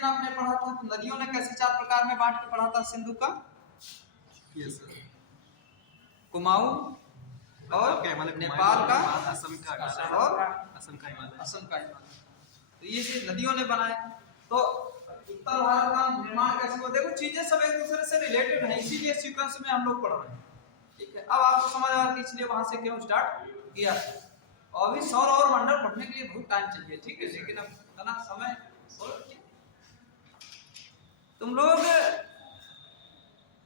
Reason आपने पढ़ा था, तो नदियों ने कैसे 4 प्रकार में बांट के पढ़ा था सिंधु का? कुमाऊं और नेपाल का असम का और असम का हिमालय। तो ये नदियों ने बनाए। तो उत्तर भारत का निर्माण कैसे हुआ? देखो चीजें सब एक दूसरे से रिलेटेड है, इसीलिए सीक्वेंस में हम लोग पढ़ रहे हैं। ठीक है, अब आपको समझ आ रहा है इसलिए वहां से क्यों स्टार्ट किया। और अभी सौर और मंडल पढ़ने के लिए बहुत टाइम चाहिए, ठीक है, लेकिन अब इतना समय तुम लोग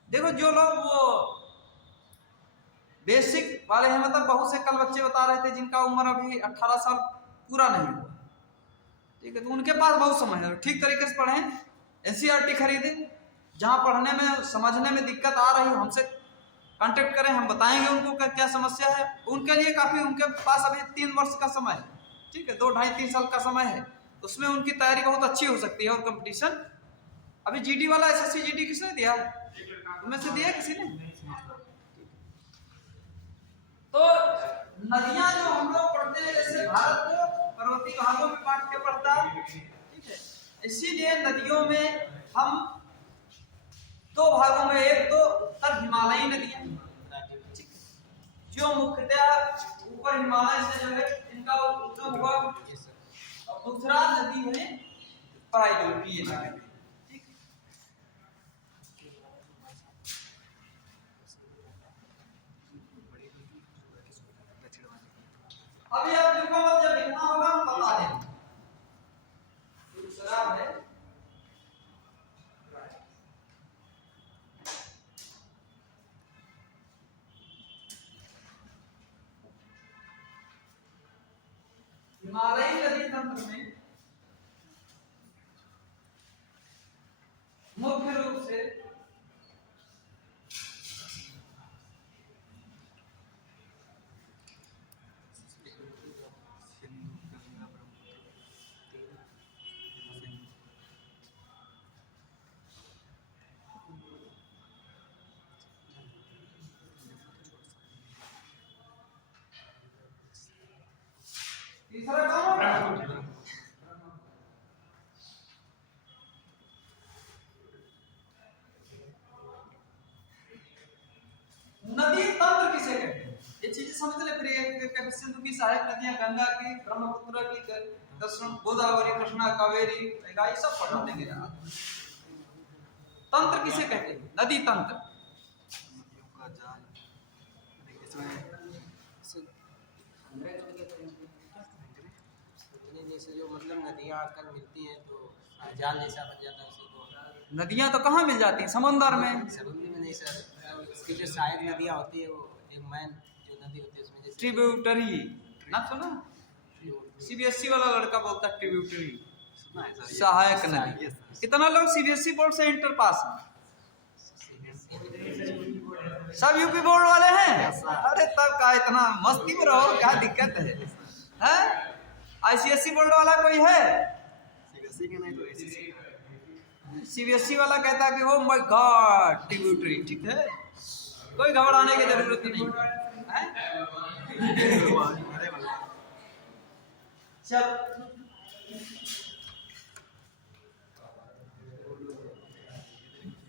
देखो, जो लोग वो बेसिक वाले हैं, मतलब बहुत से कल बच्चे बता रहे थे जिनका उम्र अभी 18 साल पूरा नहीं हुआ, ठीक है, तो उनके पास बहुत समय है, ठीक तरीके से पढ़ें, एनसीईआरटी खरीदें, जहां पढ़ने में समझने में दिक्कत आ रही हो हमसे कांटेक्ट करें, हम बताएंगे उनको क्या समस्या है। उनके लिए काफी, उनके पास अभी 3 वर्ष का समय है, ठीक है, 2, 2.5, 3 साल का समय है, उसमें उनकी तैयारी बहुत अच्छी हो सकती है। और कंपटीशन अभी जीडी वाला एसएससी जीडी किसने दिया? उनमें से दिया किसी ने? तो नदियां जो हम लोग पढ़ते हैं, जैसे भारत को पर्वतीय भागों में बांट के पढ़ता है, ठीक है, इसीलिए नदियों में हम 2 भागों में, एक तो उत्तर हिमालयी नदियां जो मुख्यतः ऊपर हिमालय से जो है इनका उद्गम हुआ, और दूसरा नदी है प्रायद्वीपीय नदी। अभी आप लिखो मत, जब लिखना होगा हम बता देंगे। दूसरा है हिमालयी नदी तंत्र में मुख्य रूप से तीसरा कौन होगा? नदी तंत्र किसे कहते हैं, ये चीजें समझ ले। फिर सिंधु की सहायक नदियां, गंगा की, ब्रह्मपुत्र की, कृष्ण, गोदावरी, कृष्णा, कावेरी, ये सब पढ़ा देंगे। तंत्र किसे कहते हैं? नदी तंत्र जैसे जो मतलब नदियाँ आकर मिलती हैं तो जाल जैसा बन जाता है उसी को। नदियां तो कहाँ मिल जाती हैं? समुद्र में। समुद्र में नहीं सर, इसकी जो सहायक नदियाँ होती है वो एक मैन जो नदी होती है उसमें जैसे ट्रिब्यूटरी ना सुना? सीबीएसई वाला लड़का बोलता है ट्रिब्यूटरी, सहायक नदी। कितना लोग सीबीएसई बोर्ड से इंटर पास हैं? सब यूपी बोर्ड वाले हैं? अरे तब का इतना मस्ती में रहो, क्या दिक्कत है? हैं? आईसीएसई बोर्ड वाला कोई है? सीबीएसई के नहीं तो एसएससी। सीबीएसई वाला कहता है कि ओ माय गॉड ट्रिब्यूटरी, ठीक है, कोई घबराने की जरूरत नहीं है। चल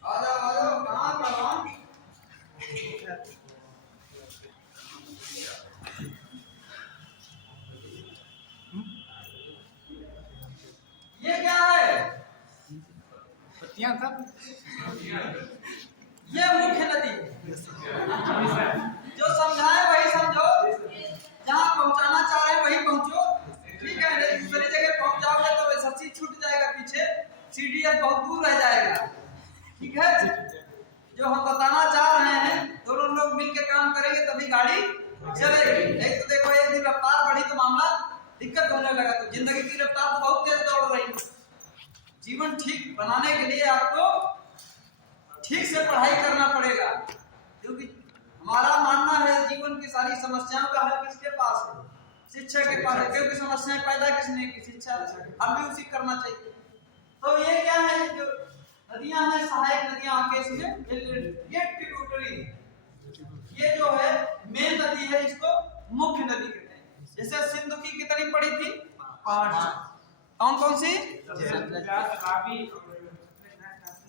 आ जाओ कहाँ पर? ये क्या है? पत्तियां सब ये मुख्य नदी जो समझाए वही समझो, जहाँ पहुंचाना चाह रहे वही पहुंचो, ठीक है, नहीं दूसरी जगह पहुंच जाओगे तो एसएससी छूट जाएगा पीछे, सीडीएस बहुत दूर रह जाएगा, ठीक है। जो हम बताना चाह रहे हैं दोनों लोग मिलकर काम करेंगे तभी गाड़ी चलेगी, नहीं तो देखो एक दिन रफ्तार बढ़ी तो मामला दिक्कत होने लगा। तो जिंदगी की रफ्तार तो बहुत तेज दौड़ रही है। जीवन ठीक बनाने के लिए आपको ठीक से पढ़ाई करना पड़ेगा, क्योंकि हमारा मानना है जीवन की सारी समस्याओं का हल किसके पास है? शिक्षा के पास है, क्योंकि समस्याएं पैदा किसने की? शिक्षा। हल भी उसी करना चाहिए। तो ये क्या है, जो नदियां हैं सहायक नदियां आके इसमें, ये ट्रिब्यूटरी, ये जो है मेन नदी है, इसको मुख्य नदी कहते हैं। जैसे सिंधु की कितनी पड़ी थी? 5, कौन कौन सी?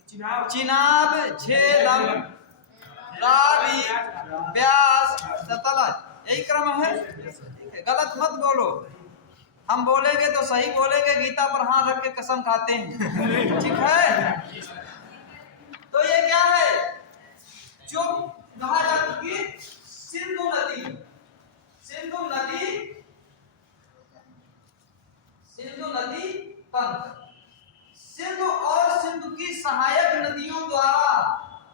चिनाब, झेलम, रावी, ब्यास, सतलज, यही क्रम है। गलत मत बोलो, हम बोलेंगे तो सही बोलेंगे, गीता पर हाथ रख के कसम खाते हैं, ठीक है। तो ये क्या है जो कहा जा चुकी? सिंधु नदी, सिंधु नदी, सिंधु नदी तंत्र। सिंधु और सिंधु की सहायक नदियों द्वारा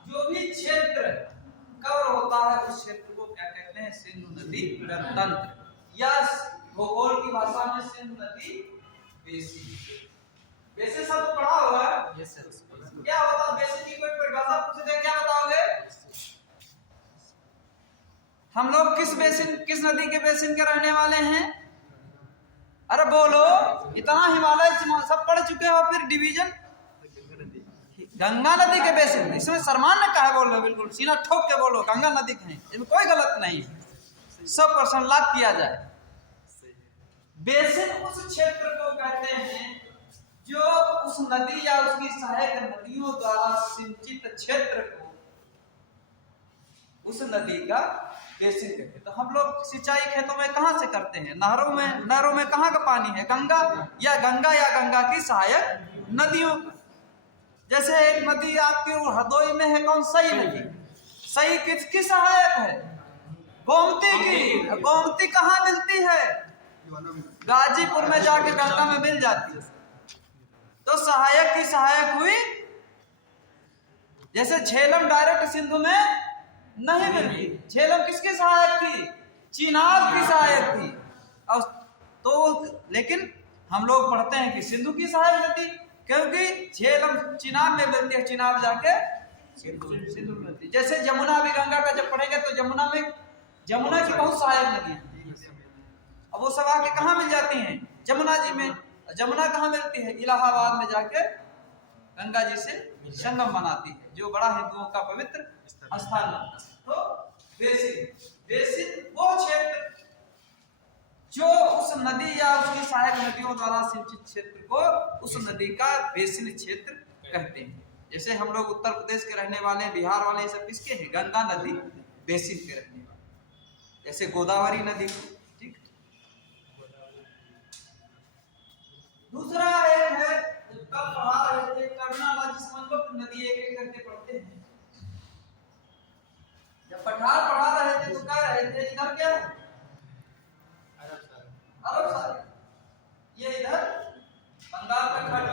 जो भी क्षेत्र कवर होता है उस क्षेत्र को क्या कहते हैं? सिंधु नदी तंत्र, या भूगोल की भाषा में सिंधु नदी बेसिन। बेसिन शब्द पढ़ा हुआ है? क्या होता है बेसिन की? कोई परिभाषा पूछ दे, क्या बताओगे? हम लोग किस बेसिन, किस नदी के बेसिन के रहने वाले हैं? अरे बोलो, इतना हिमालय सब पढ़ चुके हो, फिर डिवीजन गंगा नदी के बेसिन। इसमें सरमान ने कहा बोल रहे, बिल्कुल सीना ठोक के बोलो, गंगा नदी कहें, इसमें कोई गलत नहीं है, 100% लाभ किया जाए। बेसिन उस क्षेत्र को कहते हैं जो उस नदी या उसकी सहायक नदियों द्वारा सिंचित क्षेत्र को उस नदी का बेसिन कहते हैं। तो हम लोग सिंचाई खेतों में कहां से करते हैं? नहरों में। नहरों में कहां का पानी है? गंगा या गंगा की सहायक नदियों। जैसे एक नदी आपकी हरदोई में है, कौन? सई नदी। सई किसकी सहायक है? गोमती की। गोमती कहाँ मिलती है? गाजीपुर में जाके गंगा में मिल जाती है। तो सहायक की सहायक हुई। जैसे झेलम डायरेक्ट सिंधु में नहीं मिलती। झेलम किसकी सहायक थी? चिनाब की सहायक थी। और तो लेकिन हम लोग पढ़ते हैं कि सिंधु की सहायक नदी, क्योंकि झेलम चिनाब में मिलती है, चिनाब जाके सिंधु में मिलती है। जैसे जमुना भी, गंगा का जब पढ़ेंगे तो जमुना की बहुत सहायक नदी है। अब वो सब आके कहाँ मिल जाती हैं? जमुना जी में। जमुना कहाँ मिलती है? इलाहाबाद में जाके गंगा जी से संगम बनाती है, जो बड़ा हिंदुओं का पवित्र स्थान है। तो बेसिन वो क्षेत्र जो उस नदी या उसकी सहायक नदियों द्वारा सिंचित क्षेत्र को उस नदी का बेसिन क्षेत्र कहते हैं। जैसे हम लोग उत्तर प्रदेश के रहने वाले, बिहार वाले, सब किसके हैं? गंगा नदी बेसिन के रहने वाले। जैसे गोदावरी नदी, ठीक। दूसरा एक है कल पढ़ा रहे थे, कर्नाला, जिसमें हम लोग नदी एक एक करके पढ़ते हैं। जब पठार पढ़ा रहे थे तो कह रहे थे इधर क्या है? अरब सागर, ये इधर बंगाल का खाड़ी।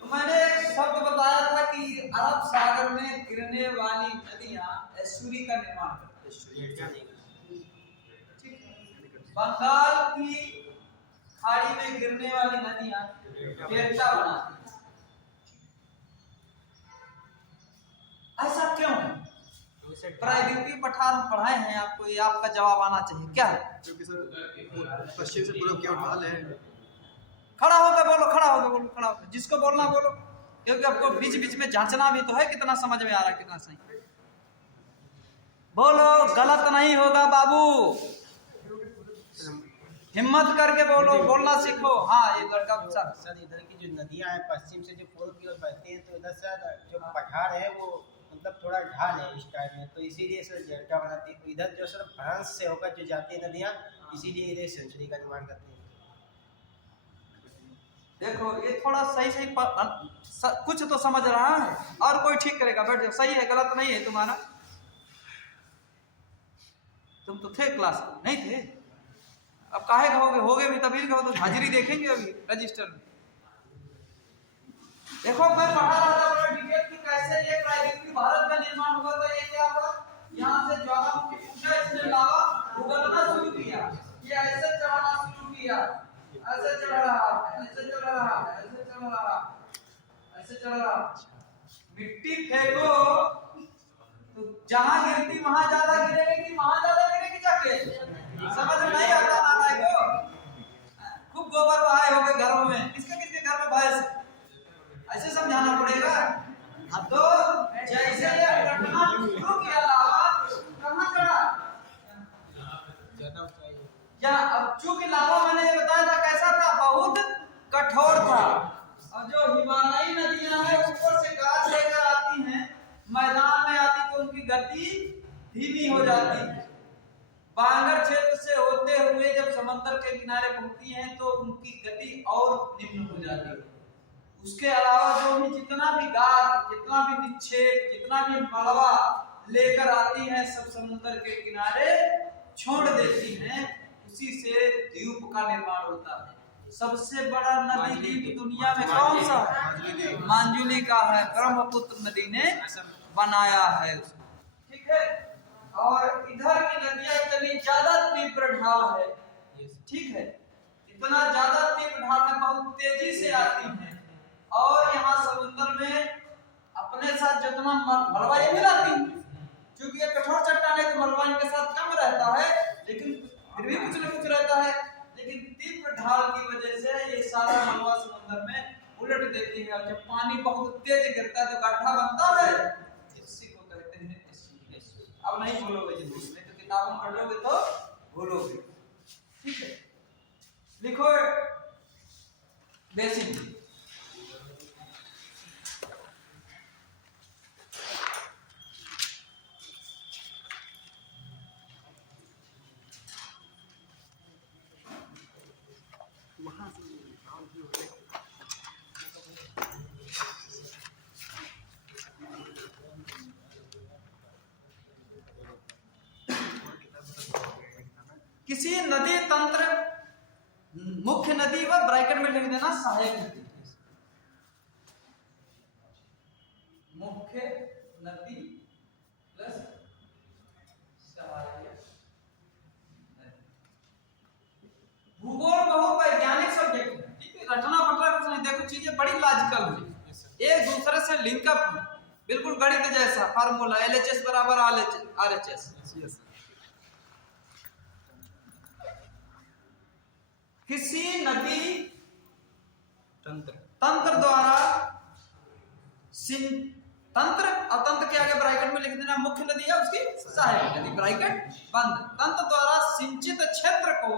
तो मैंने एक शब्द बताया था कि अरब सागर में गिरने वाली नदियां एस्चुरी का निर्माण करती हैं। बंगाल की खाड़ी में गिरने वाली नदियां डेल्टा बनाती हैं। ऐसा क्यों है? प्रायद्वीपीय पठार पढ़ाए हैं आपको, ये आपका जवाब आना चाहिए। क्या है? क्योंकि सर पश्चिम से पूर्व की ओर ढाल है। खड़ा होकर बोलो, खड़ा होकर बोलो, खड़ा होकर, जिसको बोलना बोलो, क्योंकि आपको बीच बीच में जांचना भी तो है कितना समझ में आ रहा है, कितना सही। बोलो, गलत नहीं होगा बाबू, हिम्मत करके बोलो, बोलना सीखो। हाँ, ये लड़का सर इधर की जो नदियां हैं पश्चिम से जो पूर्व की ओर बहती हैं, तो इधर सर जो पठार है वो मतलब थोड़ा ढाल है इस टाइप में, तो इसीलिए सर डेल्टा बनाती है। तो इधर जो सर फ्रांस से होकर जो जाती है नदियां, इसीलिए इधर सेंचुरी का निर्माण करती है। देखो, ये थोड़ा सही कुछ तो समझ रहा है, और कोई ठीक करेगा। बैठ जाओ, सही है, गलत नहीं है तुम्हारा। तुम तो थे क्लास में, नहीं थे? अब काहे कहोगे? होगे भी तभी कहो, तो हाजिरी देखेंगे अभी रजिस्टर में। देखो, मैं पढ़ा रहा था बड़ा डिटेल कि कैसे ये प्रायद्वीपीय भारत का निर्माण हुआ था। ये क्या हुआ? यहाँ से ज्वालामुखी फूटा, इसने लावा उगलना शुरू किया, ये ऐसे चढ़ना शुरू किया, ऐसे चढ़ रहा, ऐसे चढ़ रहा, ऐसे चढ़ रहा, ऐसे चढ़ रहा। मिट्टी फेंको तो जहां गिरती वहां ज्यादा गिरेगी कि वहां ज्यादा गिरेगी जाके? समझ में नहीं आता नालायक को। खूब गोबर बहाए होगे घरों में, किसके घर में भैंस? ऐसे समझाना पड़ेगा। अब तो जैसे ये घटना शुरू किया लावा, कहां चढ़ा? या अब चूंकि लावा मैंने ये बताया था कैसा था, बहुत कठोर था। और जो हिमालयी नदियां हैं ऊपर से गाज लेकर आती हैं, मैदान में आती तो उनकी गति धीमी हो जाती है। बांगर क्षेत्र से होते हुए जब समंदर के किनारे पहुंचती हैं तो उनकी गति और निम्न हो जाती है। उसके अलावा जो भी जितना भी गाद, जितना भी निक्षेप, जितना भी मलबा लेकर आती हैं, सब समुद्र के किनारे छोड़ देती हैं। उसी से द्वीप का निर्माण होता है। सबसे बड़ा नदी द्वीप दुनिया में कौन सा है? मांजुली का है, ब्रह्मपुत्र नदी ने बनाया है उसको, ठीक है। और इधर की नदियां इतनी ज्यादा तीव्र ढाल है, ठीक है, इतना ज्यादा तीव्र ढाल में बहुत तेजी से आती है। और यहाँ समुद्र में अपने साथ जितना मलबा ये मिलाती है, क्योंकि ये कठोर चट्टान है तो मलबा इनके साथ कम रहता है, लेकिन फिर भी कुछ न कुछ रहता है। लेकिन तीव्र ढाल की वजह से ये सारा मलबा समुद्र में उलट देती है। और जब पानी बहुत तेज गिरता है तो गड्ढा बनता है, इसी को कहते हैं एस्चुरी। अब नहीं भूलोगे, नहीं तो किताबों में पढ़ोगे तो भूलोगे, ठीक है। लिखो बेसिन। किसी नदी तंत्र, मुख्य नदी व ब्रैकेट में लिख देना सहायक नदी, मुख्य नदी प्लस सहायक नदी। भूगोल बहुत वैज्ञानिक सब्जेक्ट है, ठीक है, रटना पटना कुछ नहीं। देखो चीजें बड़ी लॉजिकल है, एक दूसरे से लिंकअप है, बिल्कुल गणित जैसा फार्मूला, LHS बराबर RHS। किसी नदी तंत्र द्वारा तंत्र, अतंत्र के आगे ब्रैकेट में लिख देना मुख्य नदी है उसकी सहायक नदी, ब्रैकेट बंद। तंत्र द्वारा सिंचित क्षेत्र को,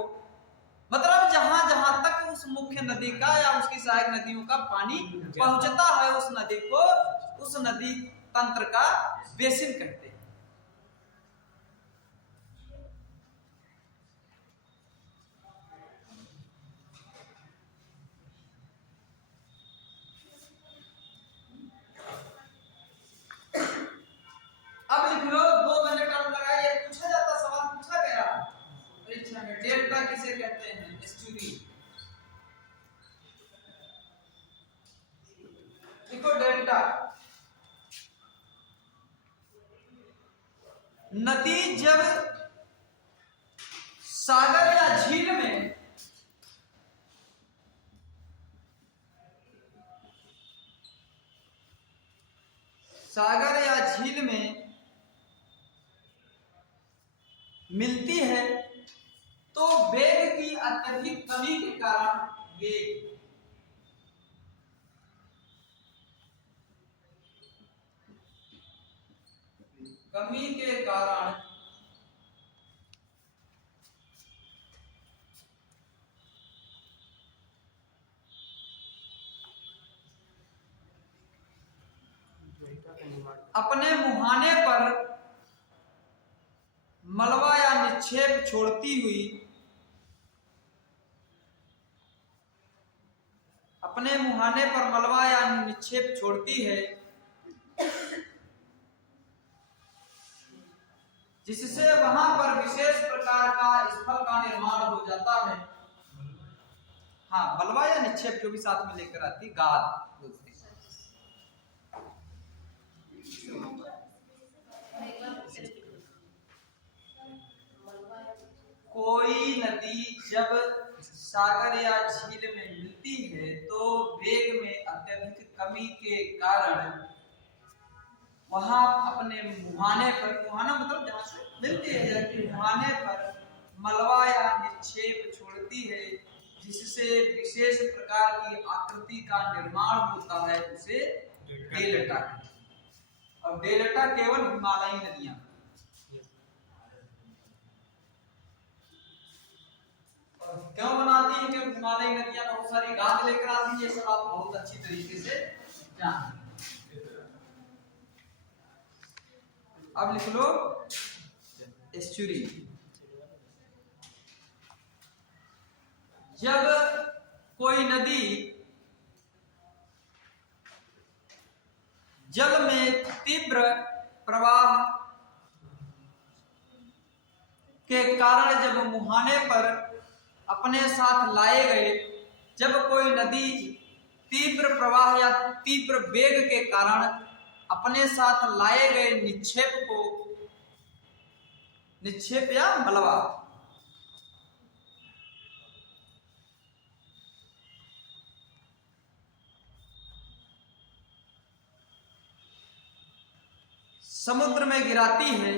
मतलब जहां जहां तक उस मुख्य नदी का या उसकी सहायक नदियों का पानी पहुंचता है, उस नदी को, उस नदी तंत्र का बेसिन कहते हैं। अब लिख लो, 2 मैंने टर्म लगाई, पूछा जाता, सवाल पूछा गया परीक्षा में, डेल्टा किसे कहते हैं? एस्चुरी। लिखो डेल्टा। नदी जब सागर या झील में मिलती है तो वेग की अत्यधिक कमी के कारण, वेग कमी के कारण अपने मुहाने पर मलबा या निक्षेप छोड़ती हुई, अपने मुहाने पर मलबा या निक्षेप छोड़ती है, जिससे वहां पर विशेष प्रकार का स्थल का निर्माण हो जाता है। हाँ, मलबा या निक्षेप जो भी साथ में लेकर आती, गाद बोलते हैं। कोई नदी जब सागर या झील में मिलती है तो वेग में अत्यधिक कमी के कारण वहां अपने मुहाने पर, मुहाना मतलब जहां से मिलती है, जबकि मुहाने पर मलबा या निक्षेप छोड़ती है, जिससे विशेष प्रकार की आकृति का निर्माण होता है, उसे डेल्टा। और डेल्टा केवल हिमालयी नदियां। और क्यों बनाती है? क्योंकि हिमालयी नदियां बहुत सारी गाद लेकर आती है। ये सब आप बहुत अच्छी तरीके से जानते हैं। अब लिख लो एस्चुरी। जब कोई नदी जल में तीव्र प्रवाह के कारण जब मुहाने पर अपने साथ लाए गए, जब कोई नदी तीव्र प्रवाह या तीव्र वेग के कारण अपने साथ लाए गए निक्षेप या मलबा समुद्र में गिराती है,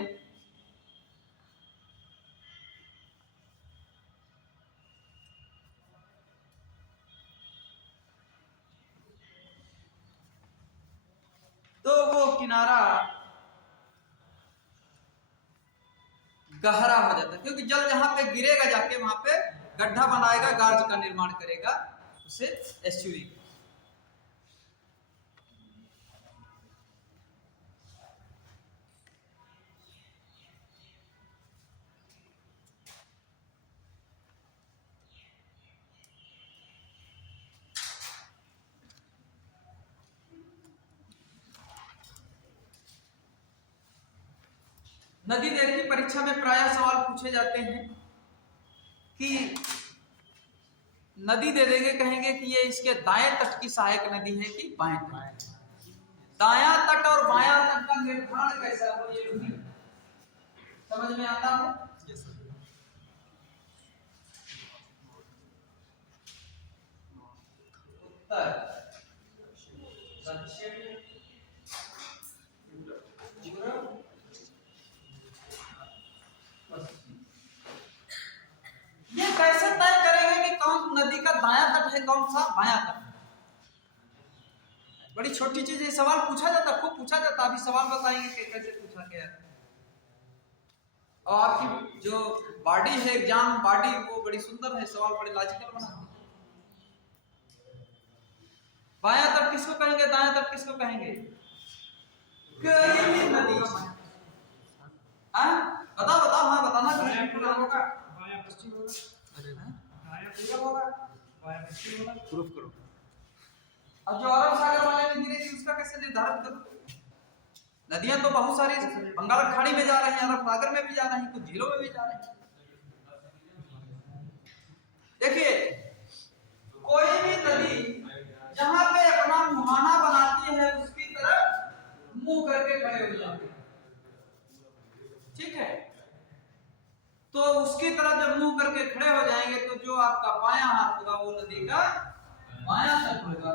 तो वो किनारा गहरा हो जाता है। क्योंकि जल जहां पे गिरेगा जाके वहां पे गड्ढा बनाएगा, गार्ज का निर्माण करेगा, उसे एस्चुरी। नदी देखी परीक्षा में प्रायः सवाल पूछे जाते हैं कि नदी दे देंगे, कहेंगे कि ये इसके दाएं तट की सहायक नदी है कि बाएं तट। दायां तट और बायां तट का निर्धारण कैसा हो, ये समझ में आता है? उत्तर, दक्षिण, पूर्व, ये कैसे तय करेंगे कि कौन नदी का दायां तट है, कौन सा बायां तट है? बड़ी छोटी चीज है, सवाल पूछा जाता, खूब पूछा जाता। अभी सवाल बताएंगे कि कैसे पूछा गया। और आपकी जो बॉडी है, एग्जाम बॉडी, वो बड़ी सुंदर है, सवाल बड़े लॉजिकल बनाते हैं। बायां तट किसको कहेंगे, दायां तट किसको कहेंगे? कोई भी नदी। बताओ बताओ, हाँ बताना होगा। प्रूफ करो। अब जो अरब सागर वाले में गिरेगी उसका कैसे निर्धारित करूं? नदियां तो बहुत सारी बंगाल खाड़ी में जा रही हैं, अरब सागर में भी जा रही हैं, कुछ झीलों में भी जा रही हैं। देखिए, कोई भी नदी जहां पे अपना मुहाना बनाती है उसकी तरफ मुंह करके खड़े हो जाते हैं, ठीक है? तो उसकी तरफ जब मुंह करके खड़े हो जाएंगे तो जो आपका बायां हाथ होगा वो नदी का बायां तट होगा,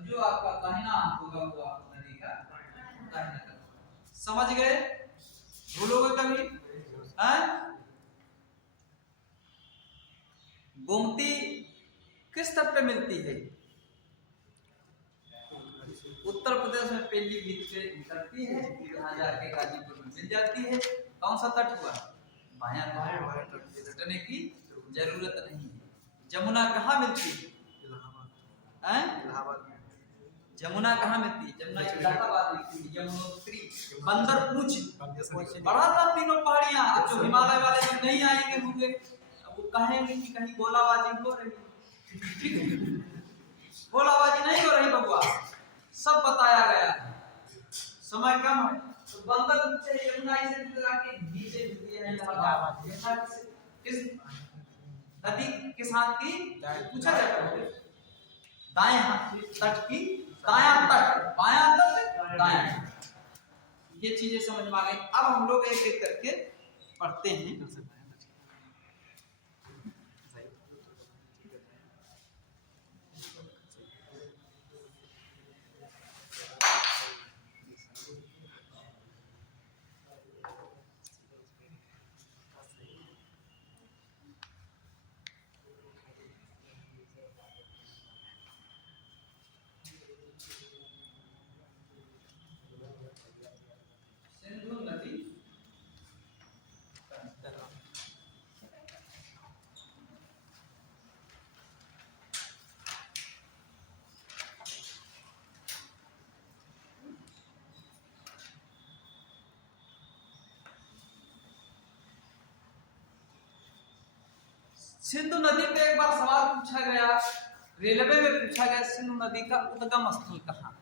जो आपका दाहिना हाथ होगा वो आप नदी का दाहिना तट। समझ गए? भूलोगे कभी? गोमती किस तट पे मिलती है? उत्तर प्रदेश में पीलीभीत से निकलती है, यहाँ जाके गाजीपुर में मिल जाती है। कौन सा तट हुआ? बायां तट। रटने की जरूरत नहीं है। जमुना कहाँ मिलती है? इलाहाबाद। जमुना कहाँ मिलती है? जमुना इलाहाबाद मिलती है। यमुनोत्री, बंदर पूछ, बड़ा था तीनों पहाड़ियां। अब जो हिमालय वाले जो नहीं आएंगे होंगे, अब वो कहेंगे कि कहीं गोलाबाजी हो रही, ठीक है? गोलाबाजी नहीं हो रही बबुआ, सब बताया गया है। समय कम है तो बंदर पूछे यमुना से के नीचे मिलती है इलाहाबाद। किस नदी किस हाथ की पूछा जाता है? दाएं हाथ तट की, दायां तट, बायां तट, दायां तट। ये चीजें समझ में आ गई। अब हम लोग एक एक करके पढ़ते हैं। सिंधु नदी सिंधु नदी पे एक बार सवाल पूछा गया, रेलवे में पूछा गया, सिंधु नदी का उद्गम स्थल कहाँ?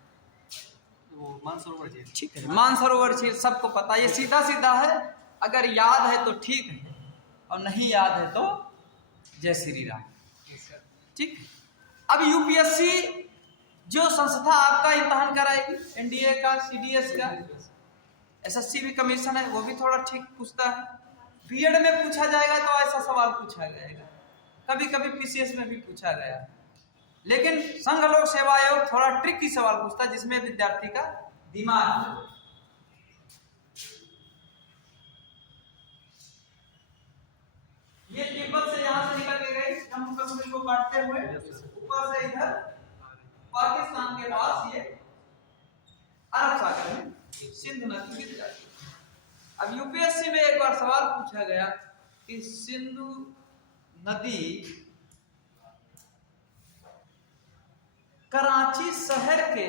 वो मानसरोवर झील। ठीक है, मानसरोवर झील सबको पता, ये सीधा सीधा है। अगर याद है तो ठीक है, और नहीं याद है तो जय श्री राम। ठीक। अब यूपीएससी जो संस्था आपका इम्तहान कराएगी, एनडीए का, सीडीएस का, एसएससी भी कमीशन है, वो भी थोड़ा ठीक पूछता है। बीएड में पूछा जाएगा तो ऐसा सवाल पूछा जाएगा, कभी कभी पीसीएस में भी पूछा गया। लेकिन संघ लोक सेवा आयोग थोड़ा ट्रिकी सवाल पूछता है, जिसमें विद्यार्थी का दिमाग। ये तिब्बत से यहाँ से निकल के गई, जम्मू कश्मीर को काटते हुए ऊपर से इधर पाकिस्तान के पास ये अरब सागर में सिंधु नदी गिर जाती है। अब यूपीएससी में एक बार सवाल पूछा गया कि सिंधु नदी कराची शहर के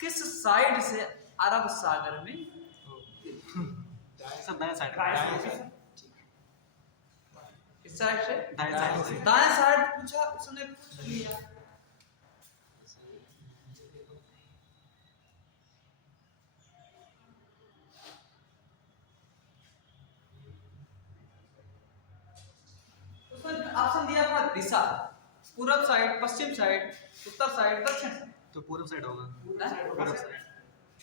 किस साइड से अरब सागर में? सब दाएं साइड। किस साइड से? दाएं साइड से। दाएं साइड पूछा, उसने पूछ लिया। उसने ऑप्शन दिया था दिशा, पूरब साइड, पश्चिम साइड, उत्तर साइड, दक्षिण साइड। तो पूर्व साइड होगा। पूरब साइड।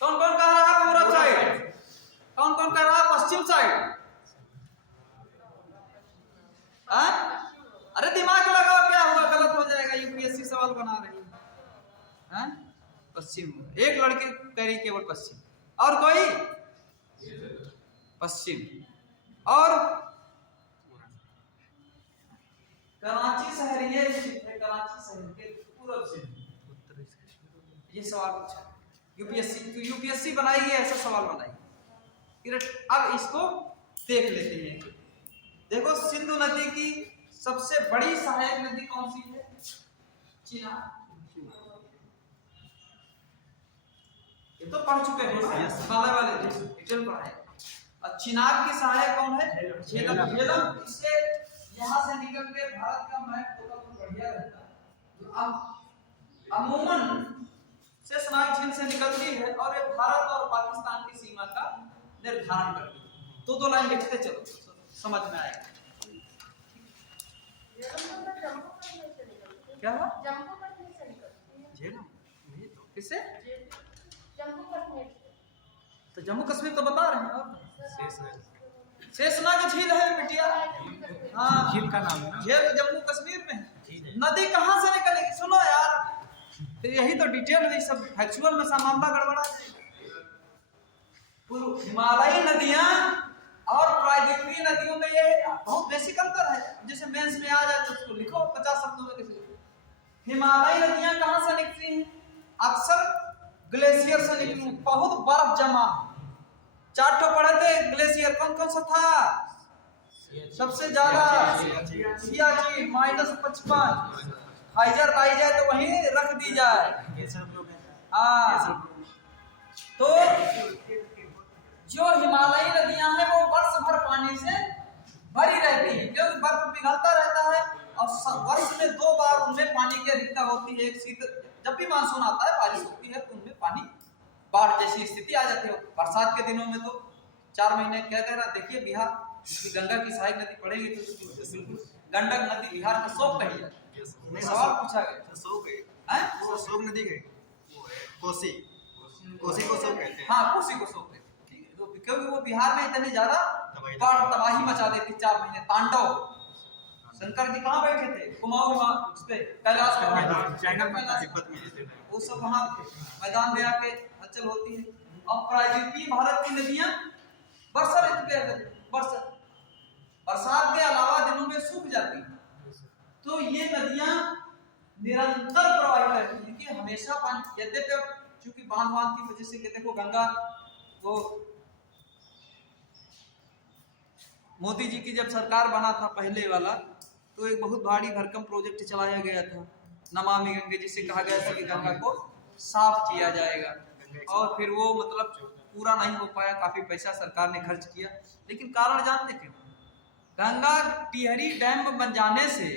कौन कौन कह रहा है पूरब साइड? कौन कौन कह रहा है पश्चिम साइड? अरे दिमाग लगाओ, क्या हुआ? गलत हो जाएगा, यूपीएससी सवाल बना रही है। पश्चिम, एक लड़की कह रही केवल पश्चिम, और कोई? पश्चिम। और कराची शहर ये स्थित है, कराची शहर के पूर्व से। ये सवाल पूछा यूपीएससी बनाएगी, ऐसा सवाल बनाएगी। अब इसको देख लेते हैं। देखो, सिंधु नदी की सबसे बड़ी सहायक नदी कौन सी है? चिनाब। ये तो पढ़ चुके हैं, साले वाले डिटेल पढ़ाए। और चिनाब की सहायक कौन है? झेलम। झेलम इससे यहाँ से निकल के भारत का मैप होगा तो बढ़िया रहता। अब अमूमन शेषनाग झील से निकलती है और ये भारत और पाकिस्तान की सीमा का निर्धारण करती है। दो लाइन लिखते चलो, समझ में आएगा। क्या हुआ? किससे? तो जम्मू कश्मीर तो बता रहे हैं। और शेषनाग झील है बिटिया। हाँ, झील का नाम है ना? झील जम्मू कश्मीर में है। नदी कहाँ से निकलेगी? सुनो यार, तो यही तो डिटेल है, सब फैक्चुअल में मामला गड़बड़ा जाएगा। हिमालयी नदियां और प्रायद्वीपीय नदियों में ये बहुत बेसिक अंतर है। जैसे मेंस में आ जाए तो उसको लिखो 50 शब्दों में कैसे लिखो। हिमालयी नदियां कहाँ से निकलती हैं? अक्सर ग्लेशियर से निकलती हैं। बहुत बर्फ जमा, 4 ठो पढ़े थे ग्लेशियर, कौन कौन सा था? सबसे ज्यादा सियाचिन -55, हाइजर लाई जाए तो वहीं रख दी जाए। हाँ, तो जो हिमालयी नदियां हैं वो वर्ष भर पानी से भरी रहती है, क्योंकि बर्फ पिघलता रहता है और वर्ष में 2 बार उनमें पानी की अधिकता होती है। एक शीत, जब भी मानसून आता है, बारिश होती है तो उनमें पानी बाढ़ जैसी स्थिति आ जाती है। बरसात के दिनों में तो 4 महीने क्या कह रहा, देखिए बिहार की गंगा की सहायक नदी पड़ेगी तो बिल्कुल गंडक नदी बिहार का शोक कही है। सवाल पूछा गया, शोक नदी गई, कोसी को शोक कहते हैं। हाँ, कोसी को शोक कहते हैं, क्योंकि वो बिहार में इतनी ज्यादा बाढ़ तबाही मचा देती। 4 महीने तांडव। शंकर जी कहाँ बैठे थे? कुमाऊं उस पे कैलाश में, वो सब वहाँ मैदान में आके हलचल होती है। और प्रायद्वीपीय भारत की नदियां वर्षा ऋतु पे बरसात के अलावा दिनों में सूख जाती है। तो ये नदियां निरंतर प्रवाहित रहती है कि हमेशा पानी। यद्यपि चूंकि बांध की वजह से देखो, गंगा वो मोदी जी की जब सरकार बना था पहले वाला, तो एक बहुत भारी भरकम प्रोजेक्ट चलाया गया था, नमामि गंगे, जिसे कहा गया था कि गंगा को साफ किया जाएगा। और फिर वो मतलब पूरा नहीं हो पाया, काफी पैसा सरकार ने खर्च किया, लेकिन कारण जानते क्यों? गंगा टिहरी डैम बन जाने से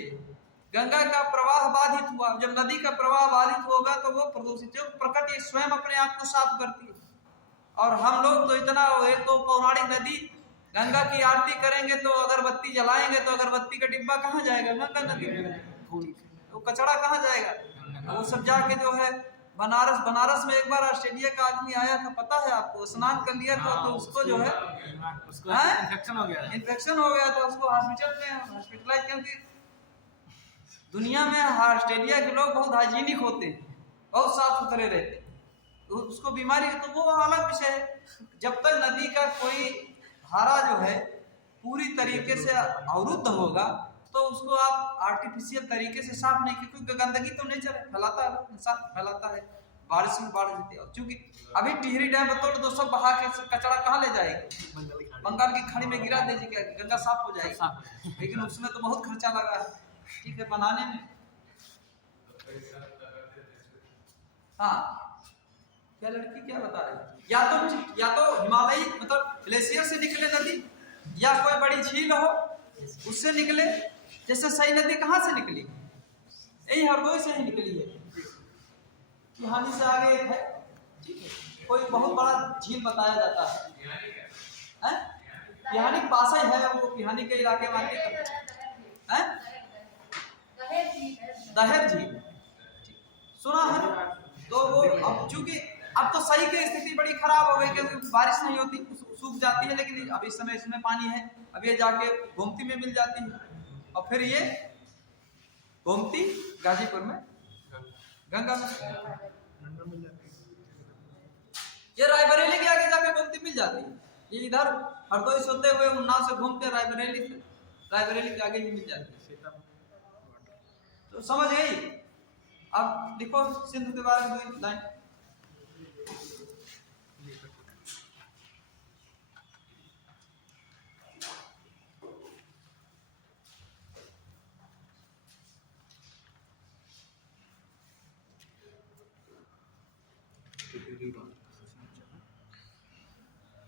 गंगा का प्रवाह बाधित हुआ। जब नदी का प्रवाह बाधित होगा तो वो प्रदूषित, जो प्रकृति स्वयं अपने आप को साफ करती है। और हम लोग तो इतना, एक तो पौराणिक नदी, गंगा की आरती करेंगे तो अगरबत्ती जलाएंगे तो अगरबत्ती का डिब्बा कहाँ जाएगा? गंगा नदी में। तो कचरा कहाँ जाएगा? वो सब जाके जो है बनारस में एक बार ऑस्ट्रेलिया का आदमी आया था, पता है आपको, स्नान कर लिया था तो उसको जो है इन्फेक्शन हो गया था, उसको हॉस्पिटल में हॉस्पिटलाइज, क्योंकि दुनिया में ऑस्ट्रेलिया के लोग बहुत हाइजीनिक होते हैं, बहुत साफ सुथरे रहते हैं, तो उसको बीमारी, तो वो अलग विषय है। जब तक नदी का कोई धारा जो है पूरी तरीके से अवरुद्ध होगा तो उसको आप आर्टिफिशियल तरीके से साफ नहीं, क्योंकि गंदगी तो नेचर है, फैलाता है, इंसान फैलाता है, बारिश में बाढ़ देती है। क्योंकि अभी टिहरी डैम तोड़ दो, सब बहा के कचरा कहाँ ले जाएगी? बंगाल की खाड़ी में गिरा दीजिए, गंगा साफ हो जाएगी। लेकिन उसमें तो बहुत खर्चा लगा है, ठीक है, बनाने में। हाँ, क्या लड़की क्या बता रही? या तो हिमालयी मतलब ग्लेशियर से निकले नदी, या कोई बड़ी झील हो उससे निकले। जैसे सही नदी कहाँ से निकली? यही हरदोई से ही निकली है। पिहानी से आगे एक है, ठीक है, कोई बहुत बड़ा झील बताया जाता है, पिहानी पास ही है, वो पिहानी के इलाके में आके है, दहेज झील सुना है। तो वो अब चूंकि अब तो सही की स्थिति बड़ी खराब हो गई, क्योंकि बारिश नहीं होती, सूख जाती है, लेकिन अब इस समय इसमें पानी है। अब ये जाके गोमती में मिल जाती है, और फिर ये गोमती गाजीपुर में गंगा में, ये रायबरेली के आगे जाके गोमती मिल जाती है। ये इधर हरदोई से होते हुए उन्नाव से घूमते रायबरेली के आगे ही मिल जाती है। तो समझ गई? अब लिखो सिंधु के बारे में लाइन।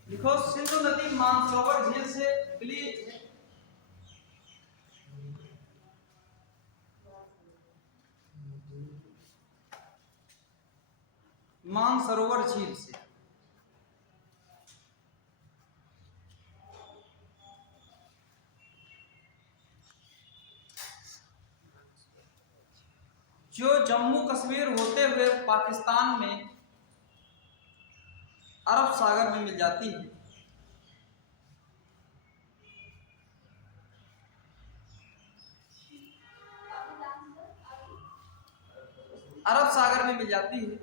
लिखो सिंधु नदी मानसरोवर झील से निकली, मानसरोवर झील से। जो जम्मू कश्मीर होते हुए पाकिस्तान में अरब सागर में मिल जाती है। अरब सागर में मिल जाती है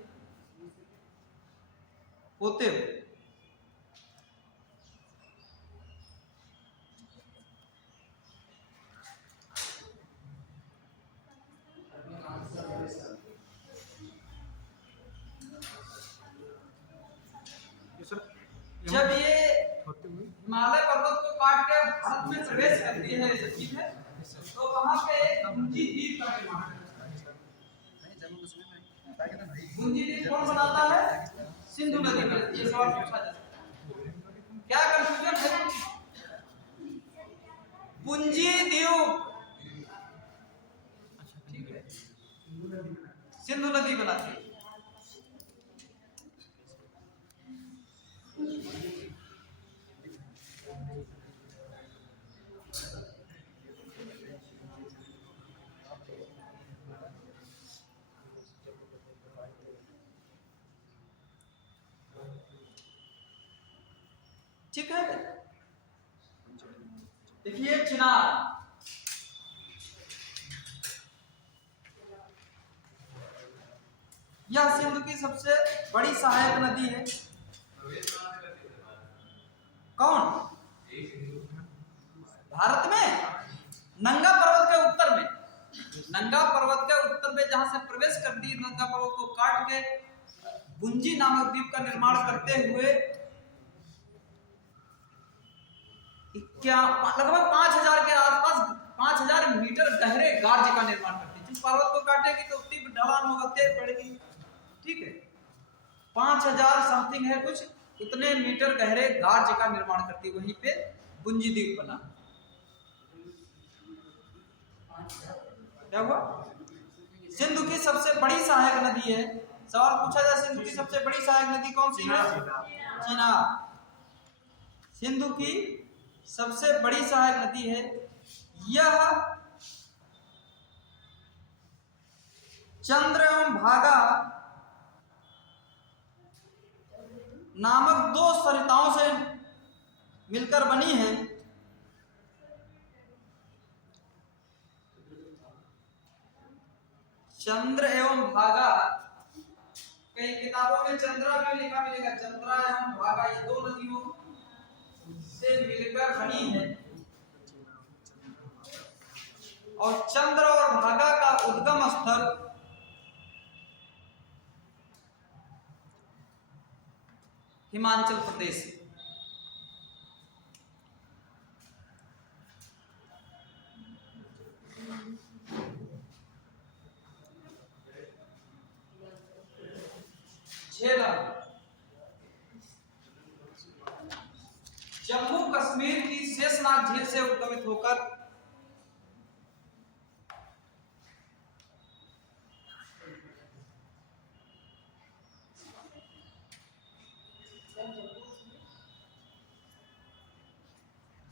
होते हुए। जब ये हिमालय पर्वत को काट के भारत में प्रवेश करती है, ठीक है, तो वहां पे गुंजी द्वीप का निर्माण करता है। गुंजी द्वीप कौन बनाता है? सिंधु नदी में। ये सवाल पूछा जाता है, क्या कंफ्यूजन है? गुंजी द्वीप, ठीक है, सिंधु नदी बनाती है। ठीक है, देखिए चिनार, यह सिंधु की सबसे बड़ी सहायक नदी है। कौन? भारत में नंगा पर्वत के उत्तर में, नंगा पर्वत के उत्तर में जहां से प्रवेश करती है, नंगा पर्वत को काट के गुंजी नामक द्वीप का निर्माण करते हुए लगभग 5000 के आसपास, 5000 मीटर गहरे गार्ज का निर्माण करती है। जिस पर्वत को काटेगी तो तीव्र ढलान होगा, तेज बढ़ेगी, ठीक है, 5000 समथिंग है कुछ, उतने मीटर गहरे गार्ज का निर्माण करती है। वहीं पे गुंजी द्वीप बना। क्या हुआ? सिंधु की सबसे बड़ी सहायक नदी है। सवाल पूछा जाए सिंधु की सबसे बड़ी सहायक नदी कौन सी है? चिनाब। सिंधु की सबसे बड़ी सहायक नदी है। यह चंद्र एवं भागा नामक दो सरिताओं से मिलकर बनी है। चंद्र एवं भागा, कई किताबों में चंद्रा भी लिखा मिलेगा। चंद्रा एवं भागा ये दो नदियों से मिलकर बनी है और चंद्र और भागा का उद्गम स्थल हिमाचल प्रदेश। झेलम जम्मू कश्मीर की शेषनाग झील से उद्गमित होकर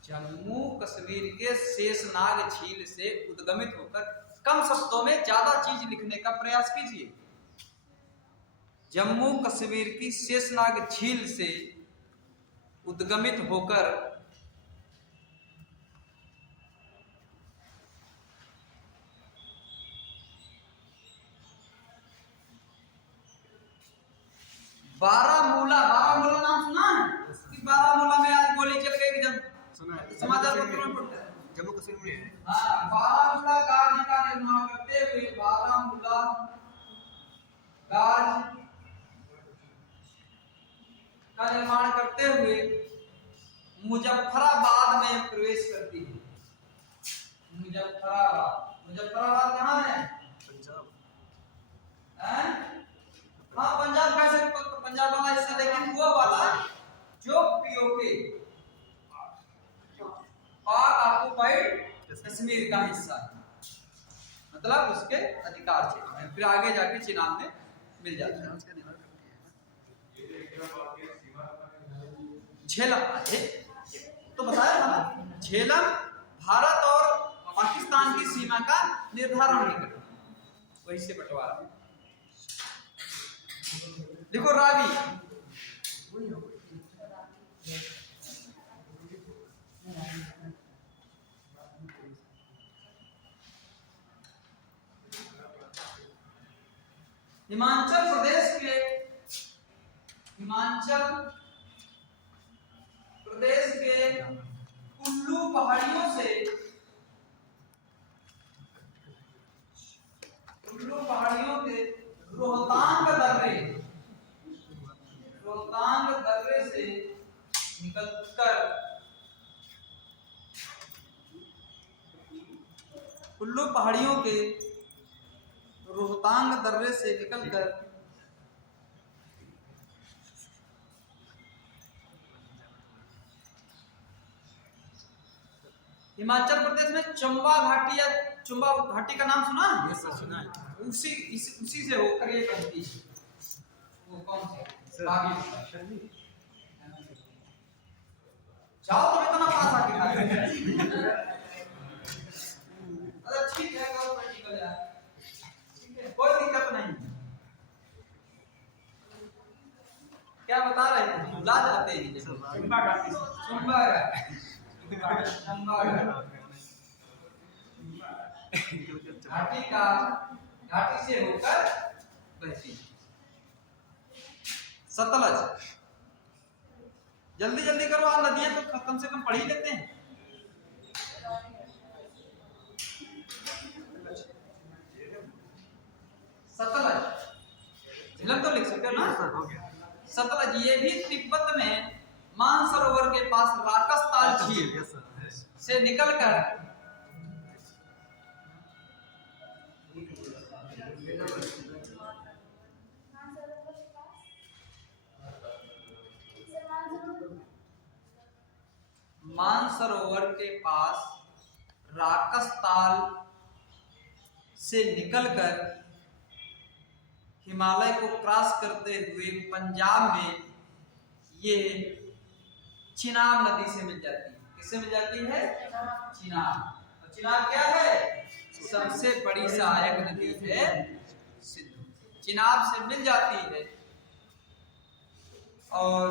जम्मू कश्मीर के शेषनाग झील से उद्गमित होकर, कम शब्दों में ज्यादा चीज लिखने का प्रयास कीजिए। जम्मू कश्मीर की शेषनाग झील से उद्गमित होकर बारामूला, बारामूला नाम सुना है? कि बारामूला में आज गोली चल गई एकदम, समाचार पत्रों में पढ़ते हैं। जम्मू कश्मीर में है। हाँ, बारामूला गार्ज का निर्माण करते हुए, बारामूला गार्ज का निर्माण करते हुए मुजफ्फराबाद में प्रवेश करती है। मुजफ्फराबाद, मुजफ्फराबाद कहाँ है? पंजाब। हाँ, पंजाब का से पंजाब वाला हिस्सा, लेकिन वो वाला जो पीओके पाक ऑक्युपाइड कश्मीर का हिस्सा है, मतलब उसके अधिकार क्षेत्र में। फिर आगे जाके चिनाब में मिल जाता है। झेलम, तो बताया था ना, झेलम भारत और पाकिस्तान की सीमा का निर्धारण नहीं करता, वही से बंटवारा। देखो रावी, हिमाचल प्रदेश के कुल्लू पहाड़ियों से, कुल्लू पहाड़ियों के रोहतांग दर्रे से निकलकर, कुल्लू पहाड़ियों के रोहतांग दर्रे से निकलकर हिमाचल प्रदेश में चंबा घाटी या चंबा घाटी का नाम सुना है? यस सर, सुना है। उसी से होकर ये बनती है। वो कौन सी बागी? जाओ तो इतना पास आके खा गए। अरे ठीक है, कल प्रैक्टिकल है, ठीक है, कोई दिक्कत नहीं। क्या बता रहे थे? भुला जाते हैं। चंबा घाटी, चंबा घाटी, घाटी से होकर बहती। सतलज, जल्दी जल्दी करो, आप नदियां तो कम से कम पढ़ ही लेते हैं। सतलज, झेलम तो लिख सकते हो ना? सतलज ये भी तिब्बत में मानसरोवर के पास राकसताल झील से निकलकर मानसरोवर के पास राकसताल से निकलकर हिमालय को क्रॉस करते हुए पंजाब में ये चिनाब नदी से मिल जाती है। किससे मिल जाती है? चिनाब। और चिनाब क्या है? सबसे बड़ी सहायक नदी है सिंधु। चिनाब से मिल जाती है। और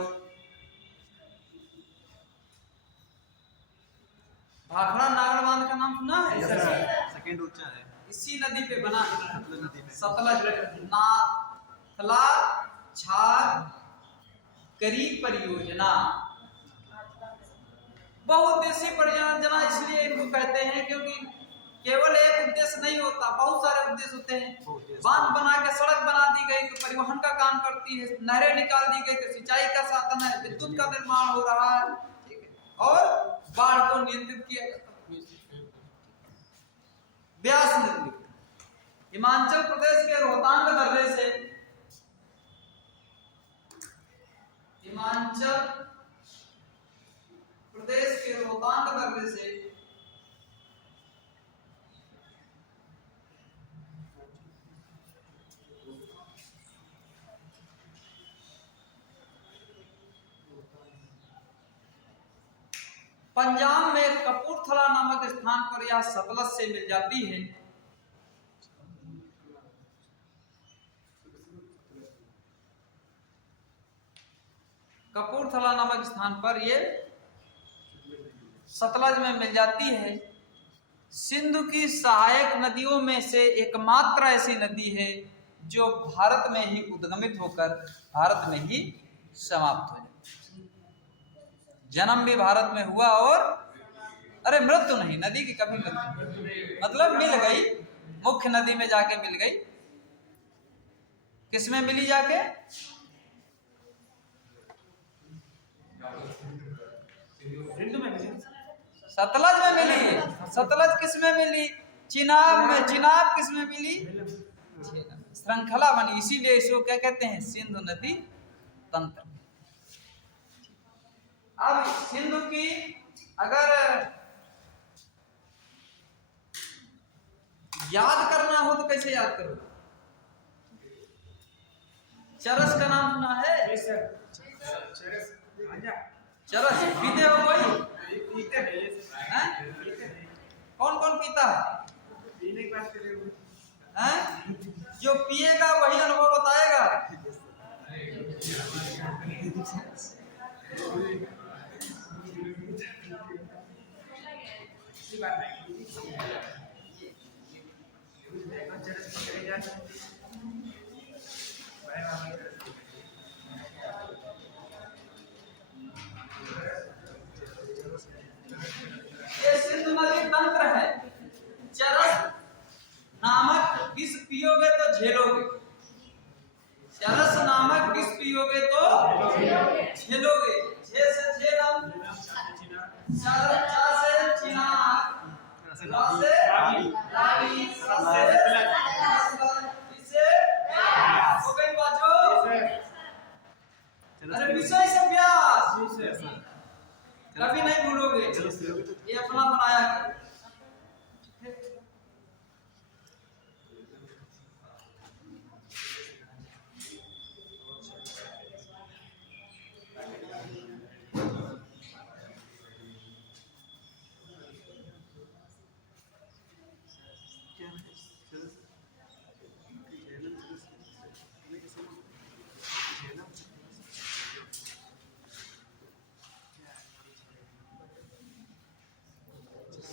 भाखड़ा नागड़ बांध का नाम सुना है? सेकंड ऊंचा है, इसी नदी पे बना है। नदी पे सतलज नाथला झार करी परियोजना। बहुउद्देशीय परियोजना इसलिए इनको कहते हैं क्योंकि केवल एक उद्देश्य नहीं होता, बहुत सारे उद्देश्य होते हैं। बांध बना के सड़क बना दी गई तो परिवहन का काम करती है, नहरें निकाल दी गई तो सिंचाई का साधन है, विद्युत का निर्माण हो रहा है, ठीक है, और बाढ़ को नियंत्रित किया जाता है। ब्यास नदी हिमाचल प्रदेश के रोहतांग दर्रे से, हिमाचल प्रदेश के रोहतांग दर्रे से पंजाब में कपूरथला नामक स्थान पर यह सतलज से मिल जाती है। कपूरथला नामक स्थान पर ये सतलज में मिल जाती है। सिंधु की सहायक नदियों में से एकमात्र ऐसी नदी है जो भारत में ही उद्गमित होकर भारत में ही समाप्त हो जाती है। जन्म भी भारत में हुआ और अरे मृत्यु नहीं, नदी की कभी मृत्यु मतलब मिल गई, मुख्य नदी में जाके मिल गई। किसमें मिली जाके? सतलज में मिली। सतलज किसमें मिली? चिनाब में। चिनाब किसमें मिली? श्रृंखला बनी, इसीलिए इसको क्या कहते हैं? सिंधु नदी तंत्र। अब सिंधु की अगर याद करना हो तो कैसे याद करो? चरस का नाम सुना है? चरस पीते हो कोई? कौन कौन पीता है? जो पिएगा वही अनुभव बताएगा। ये सिंधु नदी तंत्र है। चरस नामक विष पियोगे तो झेलोगे। चरस नामक विष पियोगे तो झेलोगे। झे से झेलम, चा से चिनाब, रा से रावी, सा से इससे हो गई बाजो। अरे विषय से व्यास कभी नहीं भूलोगे, ये अपना बनाया है।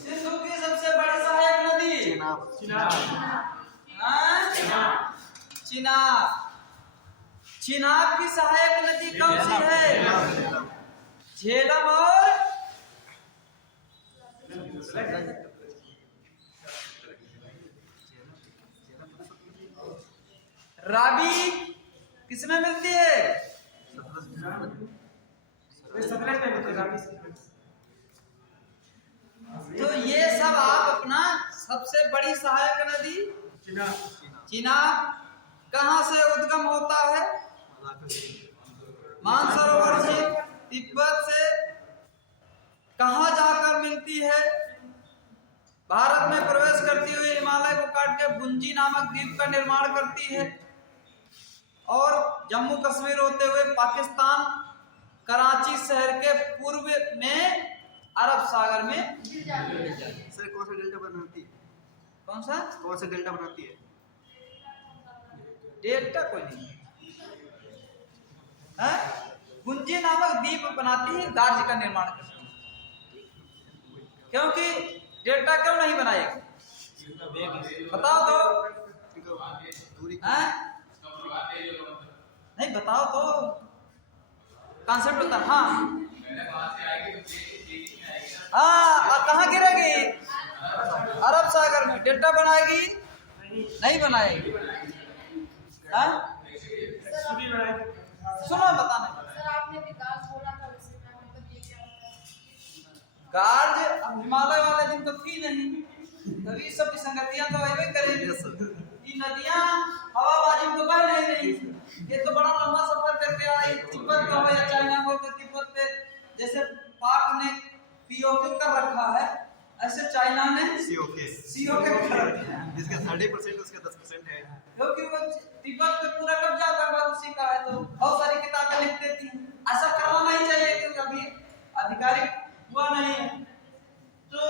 सिंधु की सबसे बड़ी सहायक नदी चिनाब। चिनाब की सहायक नदी कौन सी है? झेलम और रावी किसमें मिलती है? तो ये सब आप अपना सबसे बड़ी सहायक नदी चिनाब कहाँ से उद्गम होता है? मानसरोवर से, तिब्बत से। कहाँ जाकर मिलती है? भारत में प्रवेश करती हुई हिमालय को काट के गुंजी नामक द्वीप का निर्माण करती है और जम्मू कश्मीर होते हुए पाकिस्तान कराची शहर के पूर्व में अरब सागर में सर कौन सा डेल्टा बनाती है? कौन सा कौन सा डेल्टा बनाती है? डेल्टा कोई नहीं है, गुंजी नामक द्वीप बनाती है, गार्ज का निर्माण करती है। क्योंकि डेल्टा क्यों नहीं बनाएगी बताओ तो, दूरी हैं? नहीं बताओ तो, कॉन्सेप्ट बता। हाँ हाँ, कहाँ गिरेगी? अरब सागर में। डेल्टा बनाएगी? नहीं बनाएगी। हाँ? सुनो बताना। सर आपने विकास बोला था, वैसे मैं मतलब ये क्या होता है? गार्ज अब हिमालय वाले दिन तो थी नहीं, तभी सब की संगतियां तो वही करेंगी। ये नदियां हवाबाजी में तो बह नहीं रही, ये तो बड़ा लंबा सफर करके आई। तिब्बत का हो या चाइना हो, तो तिब्बत पे जैसे पाक ने पीओके कर रखा है, ऐसे चाइना ने सीओके कर रखा है। जिसका 30% उसका 10% है, क्योंकि वो तिब्बत पे पूरा कब्जा करवा उसी का है, तो बहुत सारी किताबें लिख देती हैं। ऐसा करना नहीं चाहिए क्योंकि अभी आधिकारिक हुआ नहीं है। तो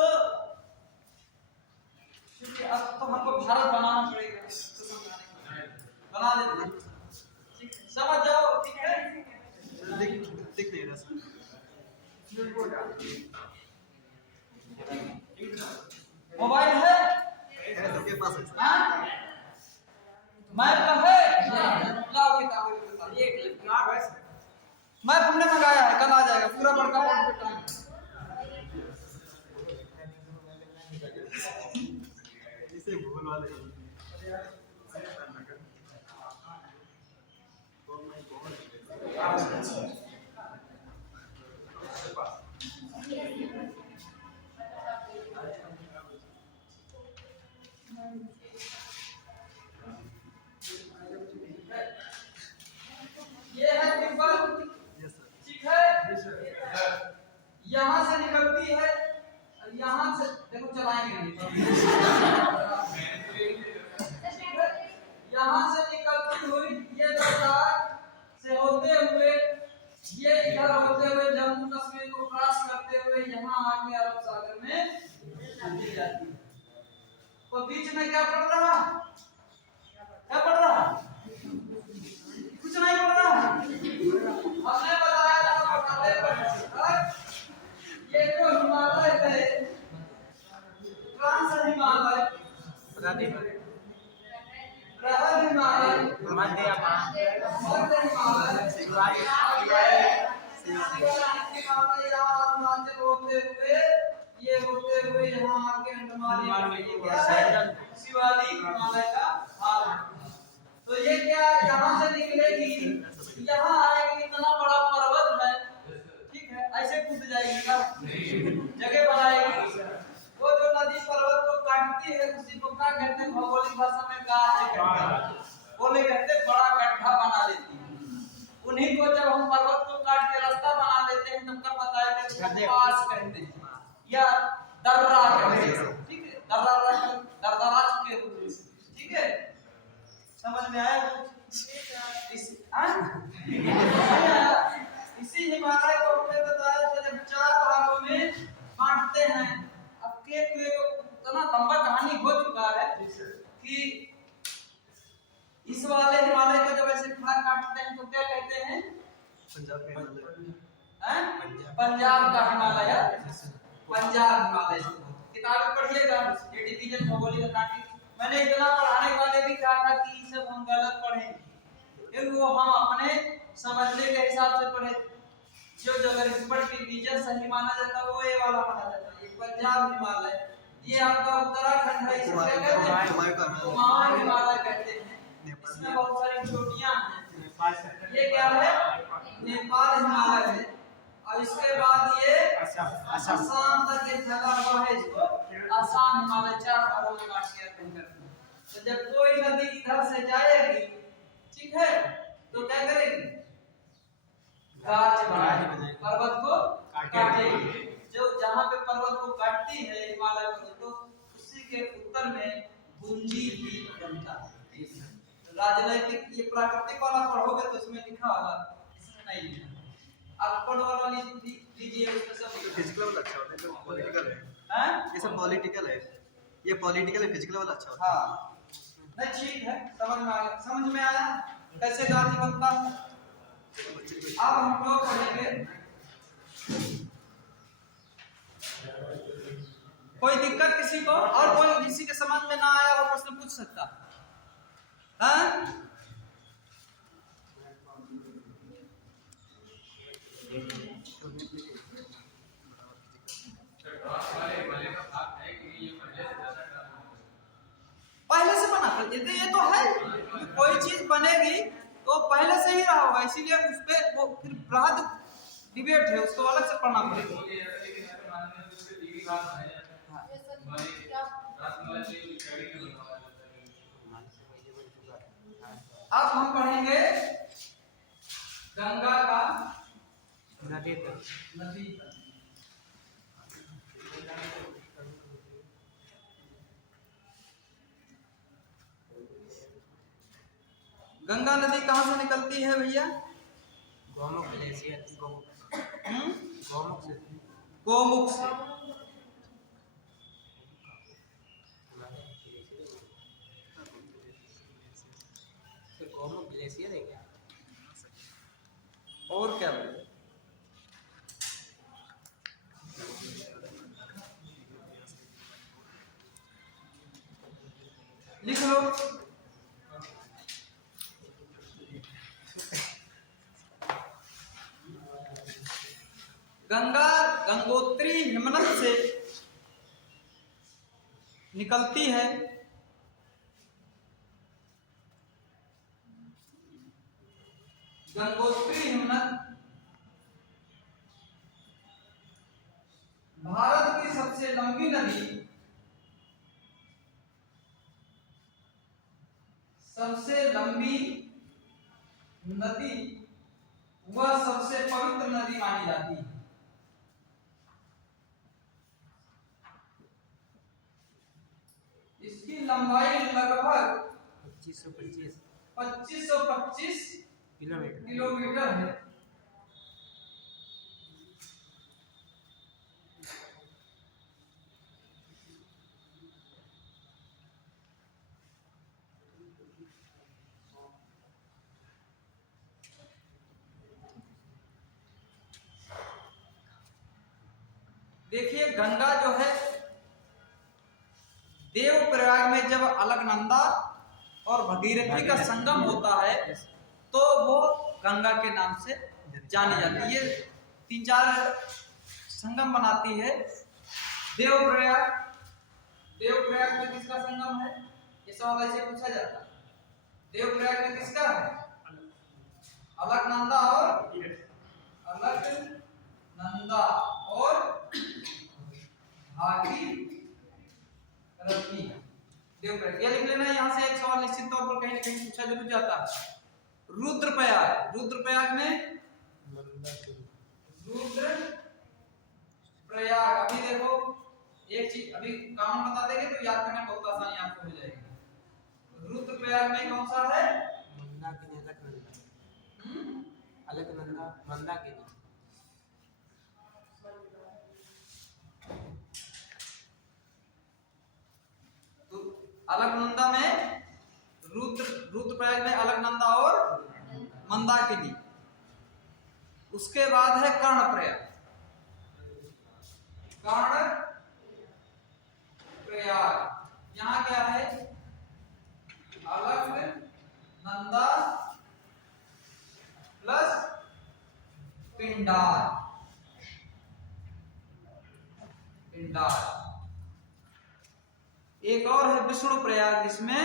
अब तो हमको भारत बनाना पड़ेगा, तो समझाने बना देते हैं। समझ जाओ, ठीक है? दिख नहीं रहा सर। मोबाइल है? सबके पास है सर। हाँ? मैप का है? लाओ किताब बता। मैप हमने मंगाया है, कल आ जाएगा पूरा बड़का बोर्ड पे टाइम। इसे भूल वाले ये है तिब्बत, यस सर। ठीक है? यहाँ से निकलती है, यहाँ से देखो चलाएंगे नहीं। यहाँ से निकलती हुई ये लद्दाख से होते हुए, ये इधर होते हुए जम्मू कश्मीर को क्रॉस करते हुए यहाँ आके अरब सागर में चली जाती है। तो बीच में क्या पड़ रहा? क्या पड़ रहा? कुछ नहीं पड़ रहा। हमने बताया था बताते पर ये जो हिमालय है, ट्रांस हिमालय, बृहद हिमालय, मध्य हिमालय, शिवालिक हिमालय, यहाँ अरुणाचल होते हुए, ये होते हुए यहाँ आके अंडमान शिवालिक हिमालय का भाग है। तो ये क्या यहाँ से निकलेगी, यहाँ आएगी, इतना बड़ा पर्वत है, ठीक है? ऐसे कूद जाएगी ना, जगह बनाएगी। वो जो नदी पर्वत को काटती है उसी को क्या कहते हैं भौगोलिक भाषा में? गाज कहते हैं। बोले कहते हैं बड़ा गड्ढा बना देती है। उन्हीं को जब हम पर्वत को काट के रास्ता बना देते हैं तब कर बताए थे पास कहते हैं या दर्रा कहते हैं, ठीक है? दर्राज के रूप में, ठीक है? समझ में आया? इसी हिमालय को हमने बताया था जब 4 भागों में बांटते हैं। अब के इतना लंबा कहानी हो चुका है कि इस वाले हिमालय को जब ऐसे भाग काटते हैं तो क्या कहते हैं? पंजाब का हिमालय, पंजाब का हिमालय, पंजाब हिमालय। किताब पढ़िएगा, ये डिवीजन भौगोलिक अकाउंटिंग। मैंने इतना पढ़ाने वाले भी कहा था कि ये सब हम गलत पढ़ेंगे, क्योंकि वो हम अपने समझने के हिसाब से पढ़े। जो अगर इस पर डिवीजन सही माना जाता है वो ये वाला माना जाता है। ये पंजाब हिमालय, ये आपका उत्तराखंड है, इसे क्या कहते हैं? कुमाऊं हिमालय कहते हैं। इसमें बहुत सारी चोटियां हैं। ये क्या है? नेपाल हिमालय है। और इसके बाद ये असम तक ये फैला हुआ है, इसको असम हिमालय 4 भागों में बांट के अध्ययन करते हैं। तो जब कोई नदी इधर से जाएगी, ठीक है, तो क्या करेगी? गाज बनाएगी, पर्वत को काटेगी। जो जहाँ पे पर्वत को काटती है हिमालय पर्वत, तो राजनैतिक ये प्राकृतिक वाला पढ़ोगे तो इसमें लिखा होगा, इसमें नहीं है। आप कोड वाला लीजिए, उसमें सब फिजिकल वाला अच्छा होता है, जो पॉलिटिकल है। हैं? ये सब पॉलिटिकल है, ये पॉलिटिकल है, फिजिकल वाला अच्छा होता है। हाँ नहीं ठीक है, समझ में आ गया, समझ में आया कैसे गाजी बनता है। अब हम लोग पढ़ेंगे, कोई दिक्कत किसी को, और कोई किसी के समझ में ना आया वो प्रश्न पूछ सकता है। पहले से बना कर देते, ये तो है कोई चीज बनेगी तो पहले से ही रहा होगा, इसीलिए उस पे वो फिर बृहद डिबेट है, उसको अलग से पढ़ना पड़ेगा। ये सर क्या अब हम पढ़ेंगे गंगा का नदी नदी। गंगा नदी कहाँ से निकलती है भैया? गोमुख ग्लेशियर, गोमुख से गोमुख से। गोमुख ग्लेशियर है क्या? और क्या भैया? लिख लो। गंगा गंगोत्री हिमनद से निकलती है। गंगोत्री हिमनद भारत की सबसे लंबी नदी, सबसे लंबी नदी वह सबसे पवित्र नदी मानी जाती है। इसकी लंबाई लगभग 2525 किलोमीटर है। देखिए गंगा जो है देवप्रयाग में जब अलकनंदा और भगीरथी का संगम होता है तो वो गंगा के नाम से जानी जाती है। ये 3-4 संगम बनाती है। देवप्रयाग, देवप्रयाग में किसका संगम है? ये सवाल ऐसे पूछा जाता है। देवप्रयाग में किसका है? अलकनंदा और अलकनंदा और भागीरथी। देवप्रयाग ये लिख लेना, यहाँ से एक सवाल निश्चित तौर पर कहीं न कहीं पूछा जरूर जाता है। रुद्रप्रयाग, रुद्रप्रयाग में रुद्रप्रयाग, अभी देखो एक चीज अभी कॉमन बता देंगे तो याद करना बहुत आसानी आपको हो जाएगी। रुद्रप्रयाग में कौन सा है? अलकनंदा मंदाकिनी। तो अलकनंदा में रुद्रप्रयाग में अलकनंदा और मंदाकिनी। उसके बाद है कर्णप्रयाग। कर्णप्रयाग यहाँ क्या है? अलकनंदा प्लस पिंडार। पिंडार। एक और है विष्णुप्रयाग, जिसमें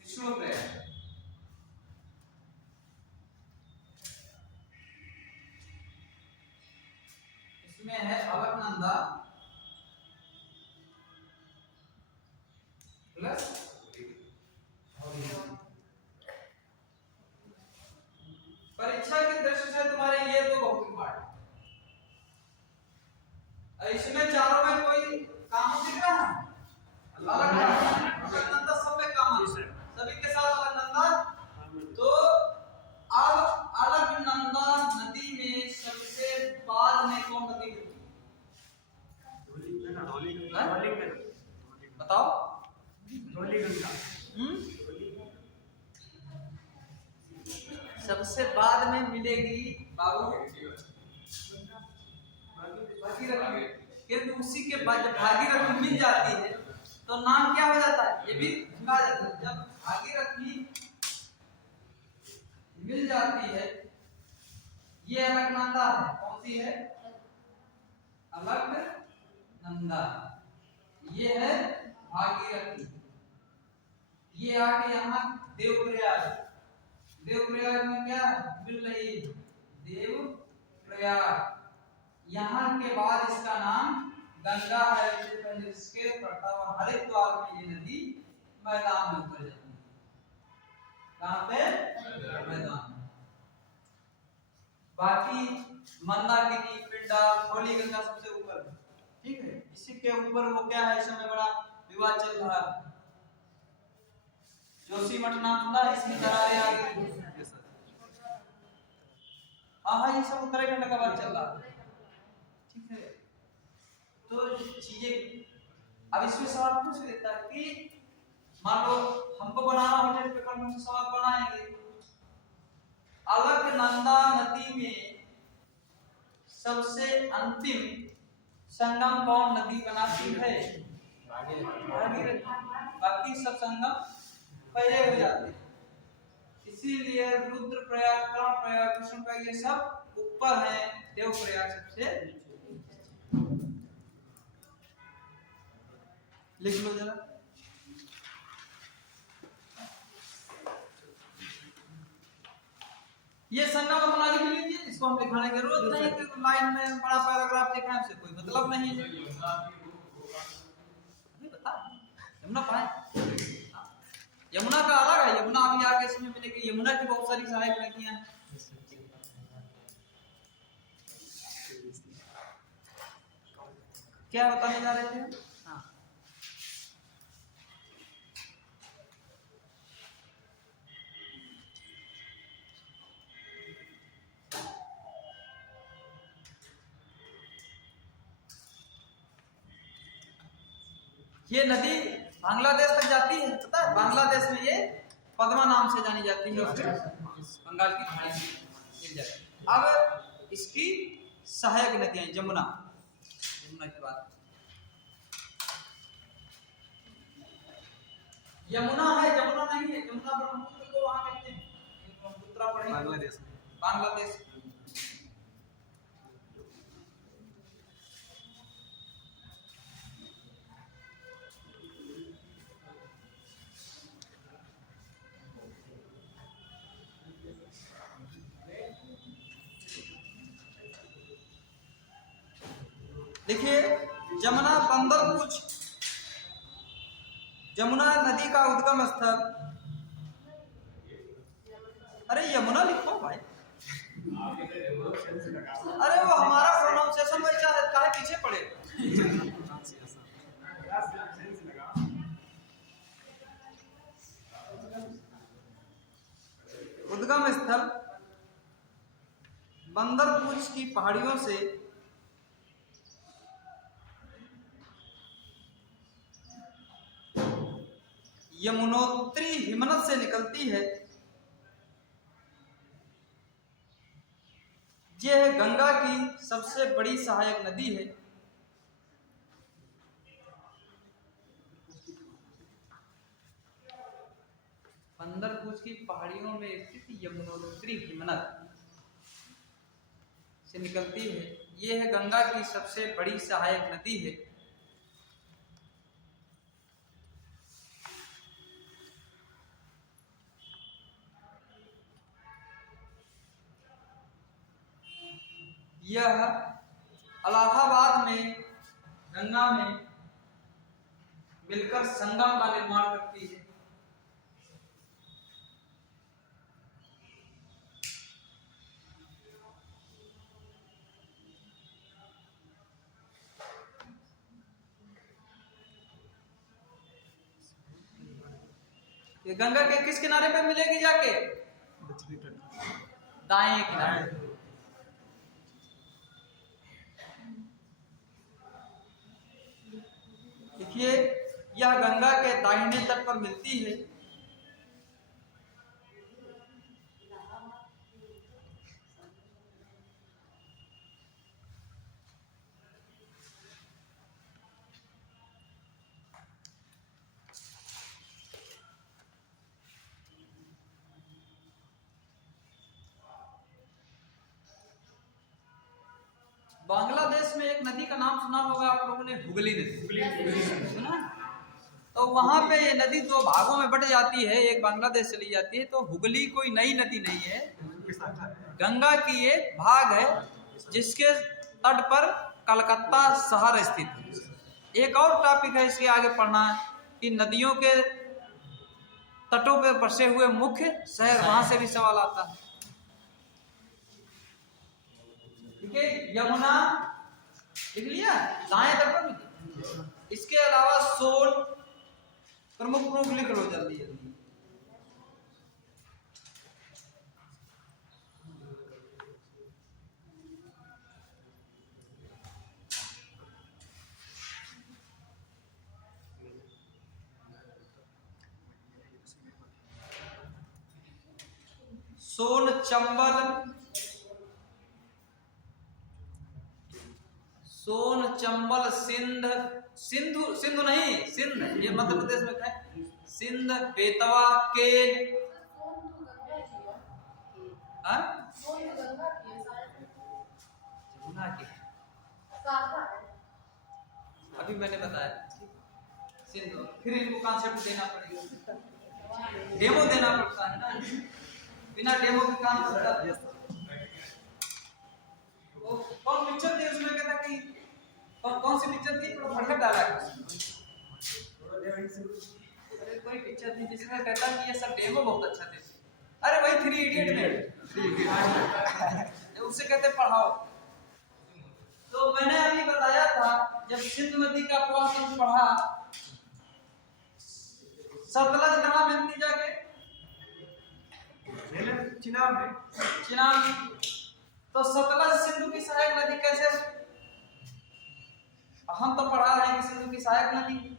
विष्णुप्रयाग इसमें है अलकनंदा प्लस परीक्षा की दृष्टि से तुम्हारे ये दो बहुत इंपॉर्टेंट। इसमें चारों में कोई काम दिख रहा है? अलकनंदा सब में काम सबसे बाद में मिलेगी बाबू भागीरथी, किंतु उसी के बाद जब भागीरथी मिल जाती है तो नाम क्या हो जाता है, ये भी कहा जाता है। जब भागीरथी मिल जाती है, ये अलकनंदा है, कौन सी है, अलकनंदा, ये है भागीरथी। ये आके यहाँ देवप्रयाग, देवप्रयाग में क्या मिल रही है, देवप्रयाग, यहाँ के बाद इसका नाम गंगा है। इससे पहले इसके पड़ता हुआ हरिद्वार में ये नदी मैदान में उतर जाती है। कहाँ पे, मैदान में। बाकी मंदाकिनी, पिंडा, धौली गंगा सबसे ऊपर है, ठीक है। इसी के ऊपर वो क्या है, इस समय बड़ा विवाद चल रहा है, जोशीमठ नाम सुना, इसकी दरारें आ गई। हाँ, ये सब उत्तराखंड का बात चल रहा है, ठीक है। तो चीजें अब इसमें सवाल पूछ लेता है कि मान लो हमको बनाना हो, टेस्ट पेपर में सवाल बनाएंगे, अलकनंदा नदी में सबसे अंतिम संगम कौन नदी बनाती है, भागीरथी। बाकी सब संगम पहले हो जाते हैं, इसीलिए रुद्रप्रयाग, कर्णप्रयाग, कृष्णप्रयाग ये सब ऊपर है, देवप्रयाग सबसे। लिख लो जरा, ये संगम अपना लिख लीजिए, इसको हम लिखाने की जरूरत नहीं कि लाइन में बड़ा पैराग्राफ लिखा है, इससे कोई मतलब नहीं है। बता यमुना कहाँ है, यमुना का अलग है, यमुना अभी आगे इसमें मिलेगी। यमुना की बहुत सारी सहायक नदियां हैं। क्या बताने जा रहे थे, हाँ, ये नदी बांग्लादेश तक जाती है, पता है, बांग्लादेश में ये पद्मा नाम से जानी जाती है, बंगाल की खाड़ी में मिल जाती है। अब इसकी सहायक नदियां, यमुना, यमुना की बात, यमुना है, यमुना नहीं है, यमुना ब्रह्मपुत्र को वहां कहते हैं, ब्रह्मपुत्र पड़ेगा बांग्लादेश में, बांग्लादेश। देखिए यमुना बंदर कुछ, यमुना नदी का उद्गम स्थल, अरे यमुना लिखो भाई, अरे वो हमारा प्रोनाउंसिएशन में क्या है, काहे पीछे पड़े। उद्गम स्थल बंदरपूछ की पहाड़ियों से यमुनोत्री हिमनद से निकलती है। यह गंगा की सबसे बड़ी सहायक नदी है। बंदरपूछ की पहाड़ियों में स्थित यमुनोत्री हिमनद से निकलती है। यह गंगा की सबसे बड़ी सहायक नदी है। यह इलाहाबाद में गंगा में मिलकर संगम का निर्माण करती है। ये गंगा के किस किनारे पे मिलेगी जाके? दाएं किनारे। देखिए यह गंगा के दाहिने तट पर मिलती है। एक नदी का नाम सुना होगा आप लोगों ने, हुगली नदी सुना। तो वहां पे ये नदी दो भागों में बट जाती है, एक बांग्लादेश चली जाती है। तो हुगली कोई नई नदी नहीं है, गंगा की एक भाग है जिसके तट पर कलकत्ता शहर स्थित है। एक और टॉपिक है इसके आगे पढ़ना कि नदियों के तटों पर बसे हुए मुख्य शहर, वहां से भी सवाल आता है। ठीक है, यमुना लिख लिया दाएं तट पर। इसके अलावा सोन, प्रमुख प्रमुख लिख लो जल्दी जल्दी। सोन, चंबल, सोन, चंबल, सिंध, सिंधु नहीं, सिंध ये मध्य प्रदेश में है। सिंध, बेतवा, केन, जमुना की अभी मैंने बताया सिंधु। फिर इनको कॉन्सेप्ट देना पड़ेगा, डेमो देना पड़ता है ना, बिना डेमो के काम चलता है। तो कौन पिक्चर थी उसमें, कहता कि कौन सी पिक्चर थी, बढ़िया डाला है। अरे कोई पिक्चर थी जिसमें कहता कि ये सब डेमो बहुत अच्छा थे। अरे वही 3 इडियट में उससे कहते पढ़ाओ। तो मैंने अभी बताया था जब सिंधु नदी का प्रवासन पढ़ा, सतलज कहाँ मिलती जाके, चिनाब में। चिनाब। तो सतलज सिंधु की सहायक नदी कैसे, हम तो पढ़ा रहे हैं कि सिंधु की सहायक नदी।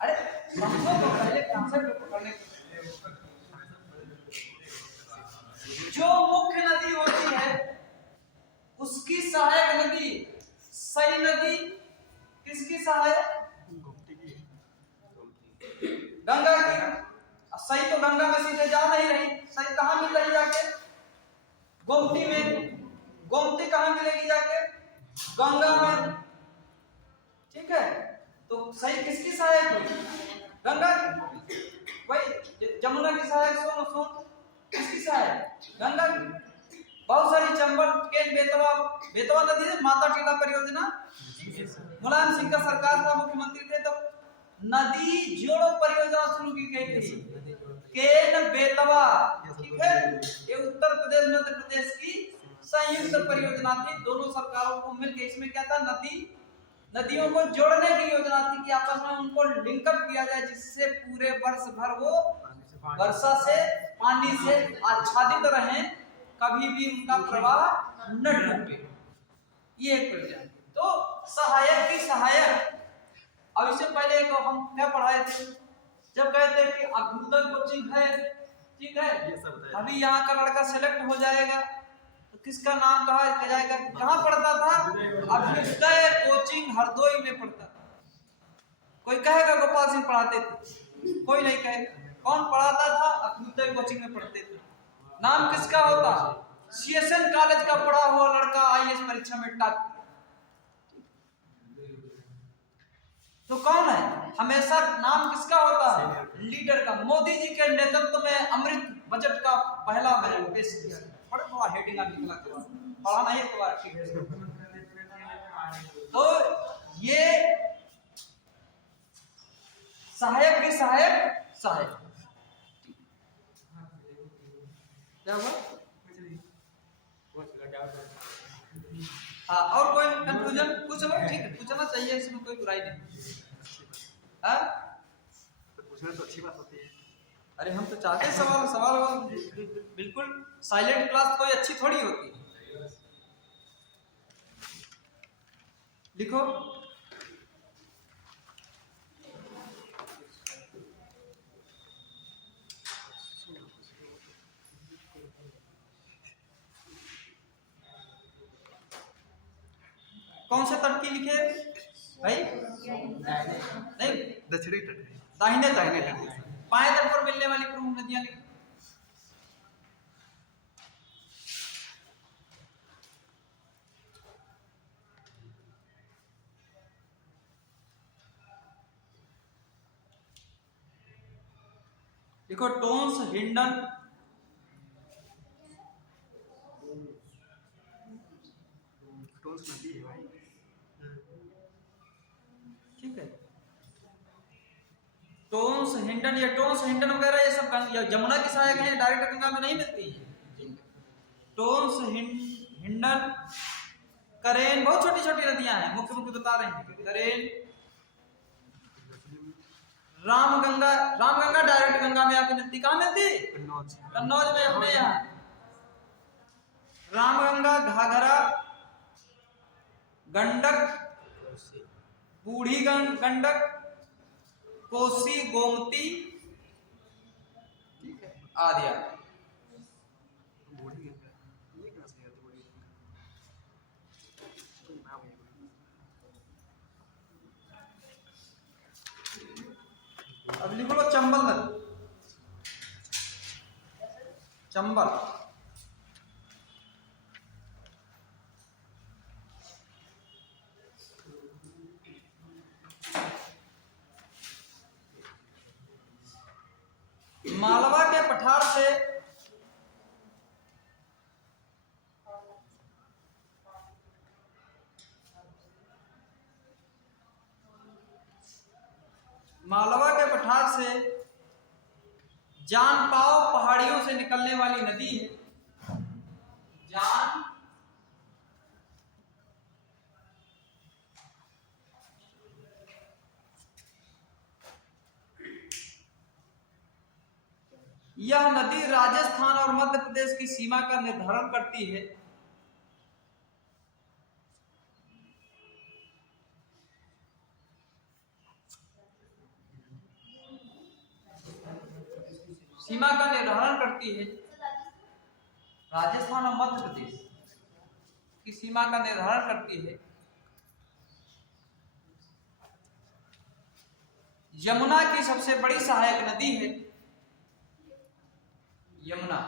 अरे समझो तो पहले कॉन्सेप्ट पकड़ने। जो मुख्य नदी होती है उसकी सहायक नदी, सही नदी किसकी सहायक, गंगा की। सही तो गंगा में सीधे जा नहीं रही, सही कहाँ मिल रही जाके, गोमती में। गोमती कहाँ मिलेगी जाके, गंगा में। ठीक है, तो सही किसकी सहायक होगी, गंगा की। वही जमुना की सहायक सोन, सोन किसकी सहायक, गंगा की। बहुत सारी चंबल, केन, बेतवा, बेतवा नदी है, माता टीला परियोजना मुलायम सिंह का सरकार था, मुख्यमंत्री थे, तो नदी जोड़ो परियोजना शुरू की गई थी, केन बेतवा। ठीक है, ये उत्तर प्रदेश मध्य प्रदेश की संयुक्त परियोजना थी, दोनों सरकारों को मिलकर। इसमें क्या था, नदियों को जोड़ने की योजना थी कि आपस में उनको लिंकअप किया जाए, जिससे पूरे वर्ष भर वो वर्षा से, पानी से आच्छादित रहें, कभी भी उनका प्रवाह न डूबे। ये एक परियोजना। तो सहायक की सहायक। अब इससे पहले एक हम क्या पढ़ाए थे, जब कहते हैं कि अभ्युदय कोचिंग है, ठीक है, अभी यहाँ का लड़का सेलेक्ट हो जाएगा तो किसका नाम कहा जाएगा, कहाँ पढ़ता था, अभ्युदय कोचिंग हरदोई में पढ़ता था। कोई कहेगा गोपाल सिंह पढ़ाते थे, कोई नहीं कहेगा। कौन पढ़ाता था, अभ्युदय कोचिंग में पढ़ते थे। नाम किसका होता, CSN कॉलेज का पढ़ा हुआ लड़का IAS परीक्षा में टॉप। तो कौन है, हमेशा नाम किसका होता है, लीडर का। मोदी जी के नेतृत्व में अमृत बजट का पहला बजट पेश किया, बड़ा थोड़ा हेडिंग निकला, पढ़ा नहीं तो ठीक है। तो ये सहायक की सहायक, सहायक क्या हुआ। हाँ, और कोई कंफ्यूजन पूछ लो, ठीक है, पूछना चाहिए, इसमें कोई बुराई नहीं। हाँ, तो पूछना तो अच्छी बात होती है। अरे हम तो चाहते हैं सवाल हो, बिल्कुल साइलेंट क्लास कोई अच्छी थोड़ी होती है। लिखो, कौन से तट की लिखे भाई, नहीं दक्षिणी तट है, दाहिने तट। बाएं तट पर मिलने वाली प्रमुख नदियां लिखो। देखो टोन्स हिंडन, टोन्स नदी है भाई। ठीक है, टोन्स हिंडन, ये टोन्स हिंडन वगैरह ये सब यमुना की सहायक है, डायरेक्ट गंगा में नहीं मिलती है। टोन्स हिंडन, करेन, बहुत छोटी छोटी नदियां हैं, मुख्य मुख्य बता रहे हैं। करेन, रामगंगा, रामगंगा डायरेक्ट गंगा में आके मिलती, कहाँ मिलती? कन्नौज। कन्नौज में, अपने यहाँ। रामगंगा, घाघरा, गंडक, बूढ़ी गंडक, कोसी, गोमती, ठीक है, आदि आदि। बूढ़ी गंगा, ये कहाँ से आती बूढ़ी गंगा? कोई नाम है। अब लिख लो चंबल नदी, चंबल। मालवा के पठार से जान पाओ पहाड़ियों से निकलने वाली नदी है। जान यह नदी राजस्थान और मध्य प्रदेश की सीमा का निर्धारण करती है। सीमा का निर्धारण करती है, राजस्थान और मध्य प्रदेश की सीमा का निर्धारण करती है। यमुना की सबसे बड़ी सहायक नदी है यमुना,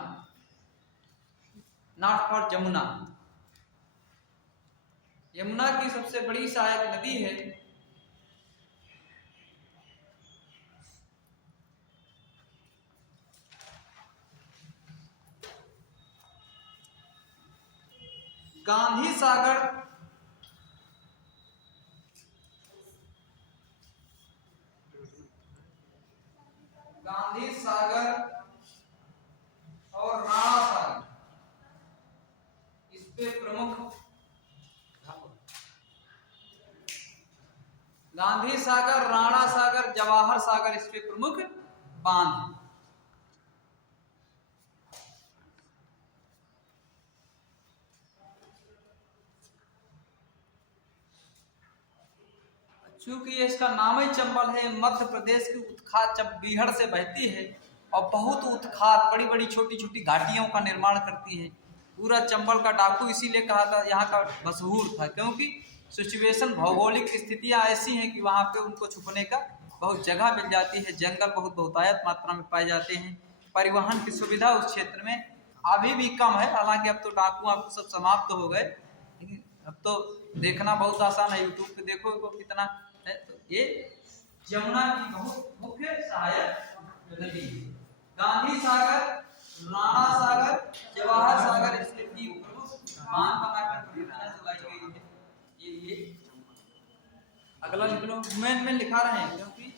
नॉट फॉर जमुना। यमुना की सबसे बड़ी सहायक नदी है। गांधी सागर, गांधी सागर और राणा सागर इस पे प्रमुख, गांधी सागर, राणा सागर, जवाहर सागर इस पे प्रमुख बांध है। चूंकि इसका नाम ही चंबल है, मध्य प्रदेश की उत्खात बीहड़ से बहती है और बहुत उत्खात बड़ी बड़ी छोटी छोटी घाटियों का निर्माण करती है। पूरा चंबल का डाकू इसीलिए कहा था, यहाँ का मशहूर था, क्योंकि सिचुएशन भौगोलिक स्थितियां ऐसी हैं कि वहाँ पे उनको छुपने का बहुत जगह मिल जाती है। जंगल बहुत बहुतायत मात्रा में पाए जाते हैं। परिवहन की सुविधा उस क्षेत्र में अभी भी कम है, हालांकि अब तो डाकू आपको सब समाप्त हो गए, लेकिन अब तो देखना बहुत आसान है, यूट्यूब पे देखो कितना है। तो ये यमुना की बहुत मुख्य सहायक नदी है। गांधी सागर, राणा सागर, जवाहर सागर इसलिए तीन प्रमुख बांध बनाकर परियोजना चलाई गई है। ये अगला लिख लो, में लिखा रहे हैं क्योंकि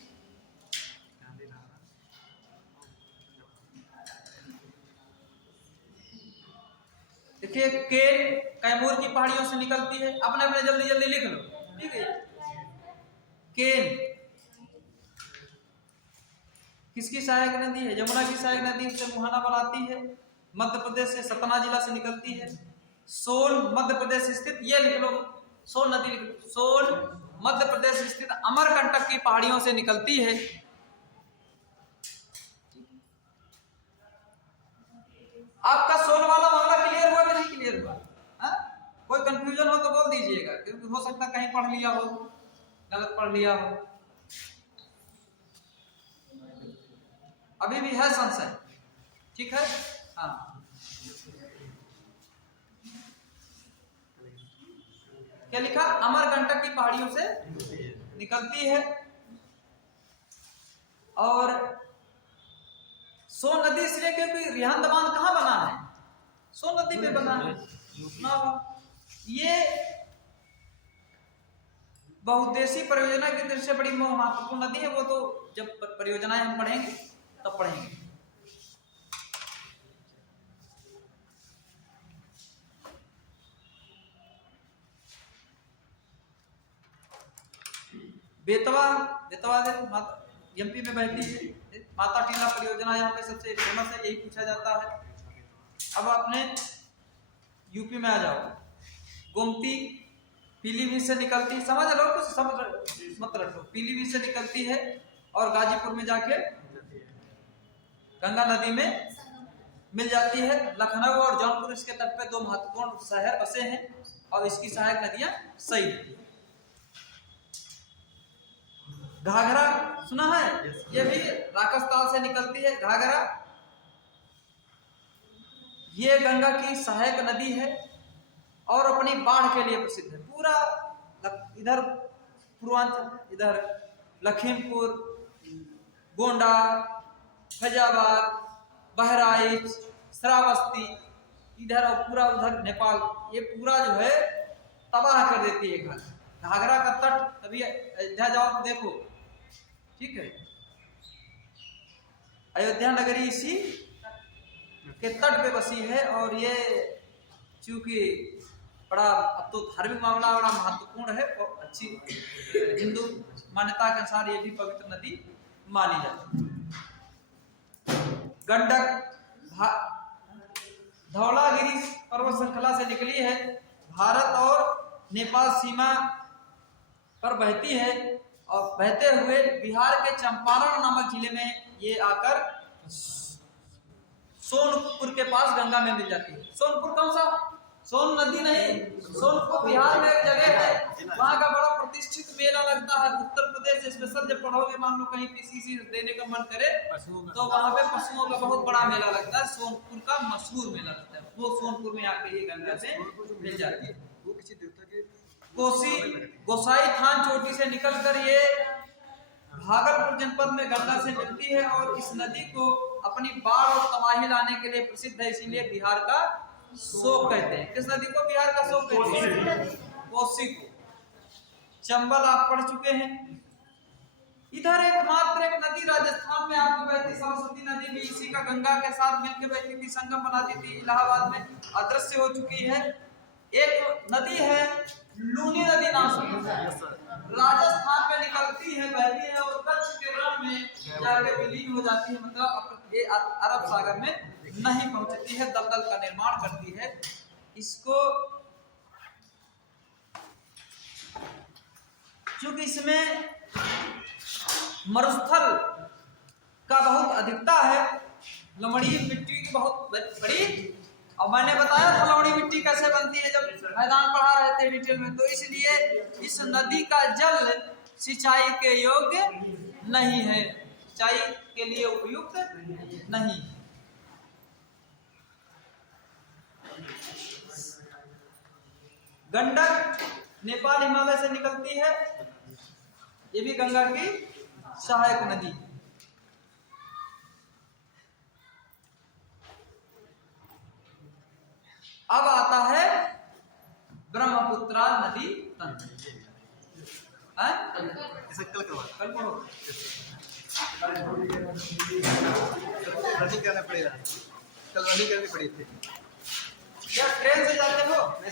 देखिए केन कैमूर की पहाड़ियों से निकलती है। अपने अपने जल्दी जल्दी लिख लो, ठीक है। केन किसकी सहायक नदी है? यमुना की सहायक नदी, उससे मुहाना बनाती है। मध्य प्रदेश से सतना जिला से निकलती है। सोन मध्य प्रदेश स्थित, ये लिख लो, सोन नदी लिख लो। सोन मध्य प्रदेश स्थित अमरकंटक की पहाड़ियों से निकलती है। आपका सोन वाला मामला क्लियर हुआ कि नहीं क्लियर हुआ? कोई कंफ्यूजन हो तो बोल दीजिएगा, क्योंकि हो सकता कहीं पढ़ लिया हो, गलत पढ़ लिया हो, अभी भी है संशय, ठीक है। हाँ, क्या लिखा? अमरकंटक की पहाड़ियों से निकलती है और सोन नदी इसलिए क्योंकि रिहांद बांध कहाँ बना है? सोन नदी पे बना है। सुना होगा। ये बहुउद्देशीय परियोजना की दृष्टि से बड़ी महत्वपूर्ण नदी है। वो तो जब परियोजनाएं हम पढ़ेंगे तब पढ़ेंगे। बेतवा एमपी में बहती है। माता टीला परियोजना यहाँ पे सबसे फेमस है, यही पूछा जाता है। अब अपने यूपी में आ जाओ। गोमती पीलीभीत से निकलती है, समझ लो कुछ समझ मत रखो। पीलीभीत से निकलती है और गाजीपुर में जाके गंगा नदी में मिल जाती है। लखनऊ और जौनपुर इसके तट पे दो महत्वपूर्ण शहर बसे हैं और इसकी सहायक नदियां सही हैं। घाघरा सुना है? ये भी राकसताल से निकलती है। घाघरा ये गंगा की सहायक नदी है और अपनी बाढ़ के लिए प्रसिद्ध है। पूरा इधर पूर्वांचल, इधर लखीमपुर, गोंडा, फैजाबाद, बहराइच, श्रावस्ती, इधर और पूरा उधर नेपाल, ये पूरा जो है तबाह कर देती है घाघरा का तट। कभी अयोध्या जाओ तो देखो, ठीक है। अयोध्या नगरी इसी के तट पे बसी है और ये चूंकि बड़ा अब तो धार्मिक मामला बड़ा महत्वपूर्ण है और अच्छी हिंदू मान्यता के अनुसार ये भी पवित्र नदी मानी जाती है। गंडक धौलागिरी पर्वत श्रृंखला से निकली है, भारत और नेपाल सीमा पर बहती है और बहते हुए बिहार के चंपारण नामक जिले में ये आकर सोनपुर के पास गंगा में मिल जाती है। सोनपुर कौन सा? सोन नदी नहीं, सोनपुर बिहार में एक जगह है, वहाँ का बड़ा प्रतिष्ठित मेला लगता है। उत्तर प्रदेश स्पेशल जब पढ़ोगे, मान लो कहीं पीसीसी देने का मन करे तो वहाँ पे पशुओं का बहुत बड़ा मेला लगता है। सोनपुर का मशहूर मेला लगता है, वो सोनपुर में आके ये गंगा से मिल जाती है। वो किसी देवता के कोसी गोसाई थान चोटी से निकलकर ये भागलपुर जनपद में गंगा से मिलती है और इस नदी को अपनी बाढ़ और तबाही लाने के लिए प्रसिद्ध है, इसीलिए बिहार का शोक कहते हैं। किस नदी को बिहार का शोक कहते हैं? कोसी को। चंबल आप पढ़ चुके हैं। इधर एकमात्र एक नदी राजस्थान में आपकी बहती, सरस्वती नदी भी इसी का गंगा के साथ मिलकर बहती थी, संगम बनाती थी, इलाहाबाद में अदृश्य हो चुकी है। एक नदी है लूनी नदी नाम से, राजस्थान में निकलती है, बहती है और कच्छ के रण में जाके विलीन हो जाती है, मतलब ये अरब सागर में नहीं पहुंचती है, दलदल का निर्माण करती है। इसको क्योंकि इसमें मरुस्थल का बहुत अधिकता है, लवणीय मिट्टी की बहुत बड़ी, और मैंने बताया था लवणीय मिट्टी कैसे बनती है जब मैदान पढ़ा रहे थे डिटेल में। तो इसलिए इस नदी का जल सिंचाई के योग्य नहीं है, सिंचाई के लिए उपयुक्त नहीं। गंडक नेपाल हिमालय से निकलती है, ये भी गंगा की सहायक नदी। अब आता है ब्रह्मपुत्रा नदी तंत्र। कल करवा कल पढ़ो, रनिंग करना पड़ेगा। कल रनिंग करनी पड़ी थी। क्या ट्रेन से जाते हो? नहीं,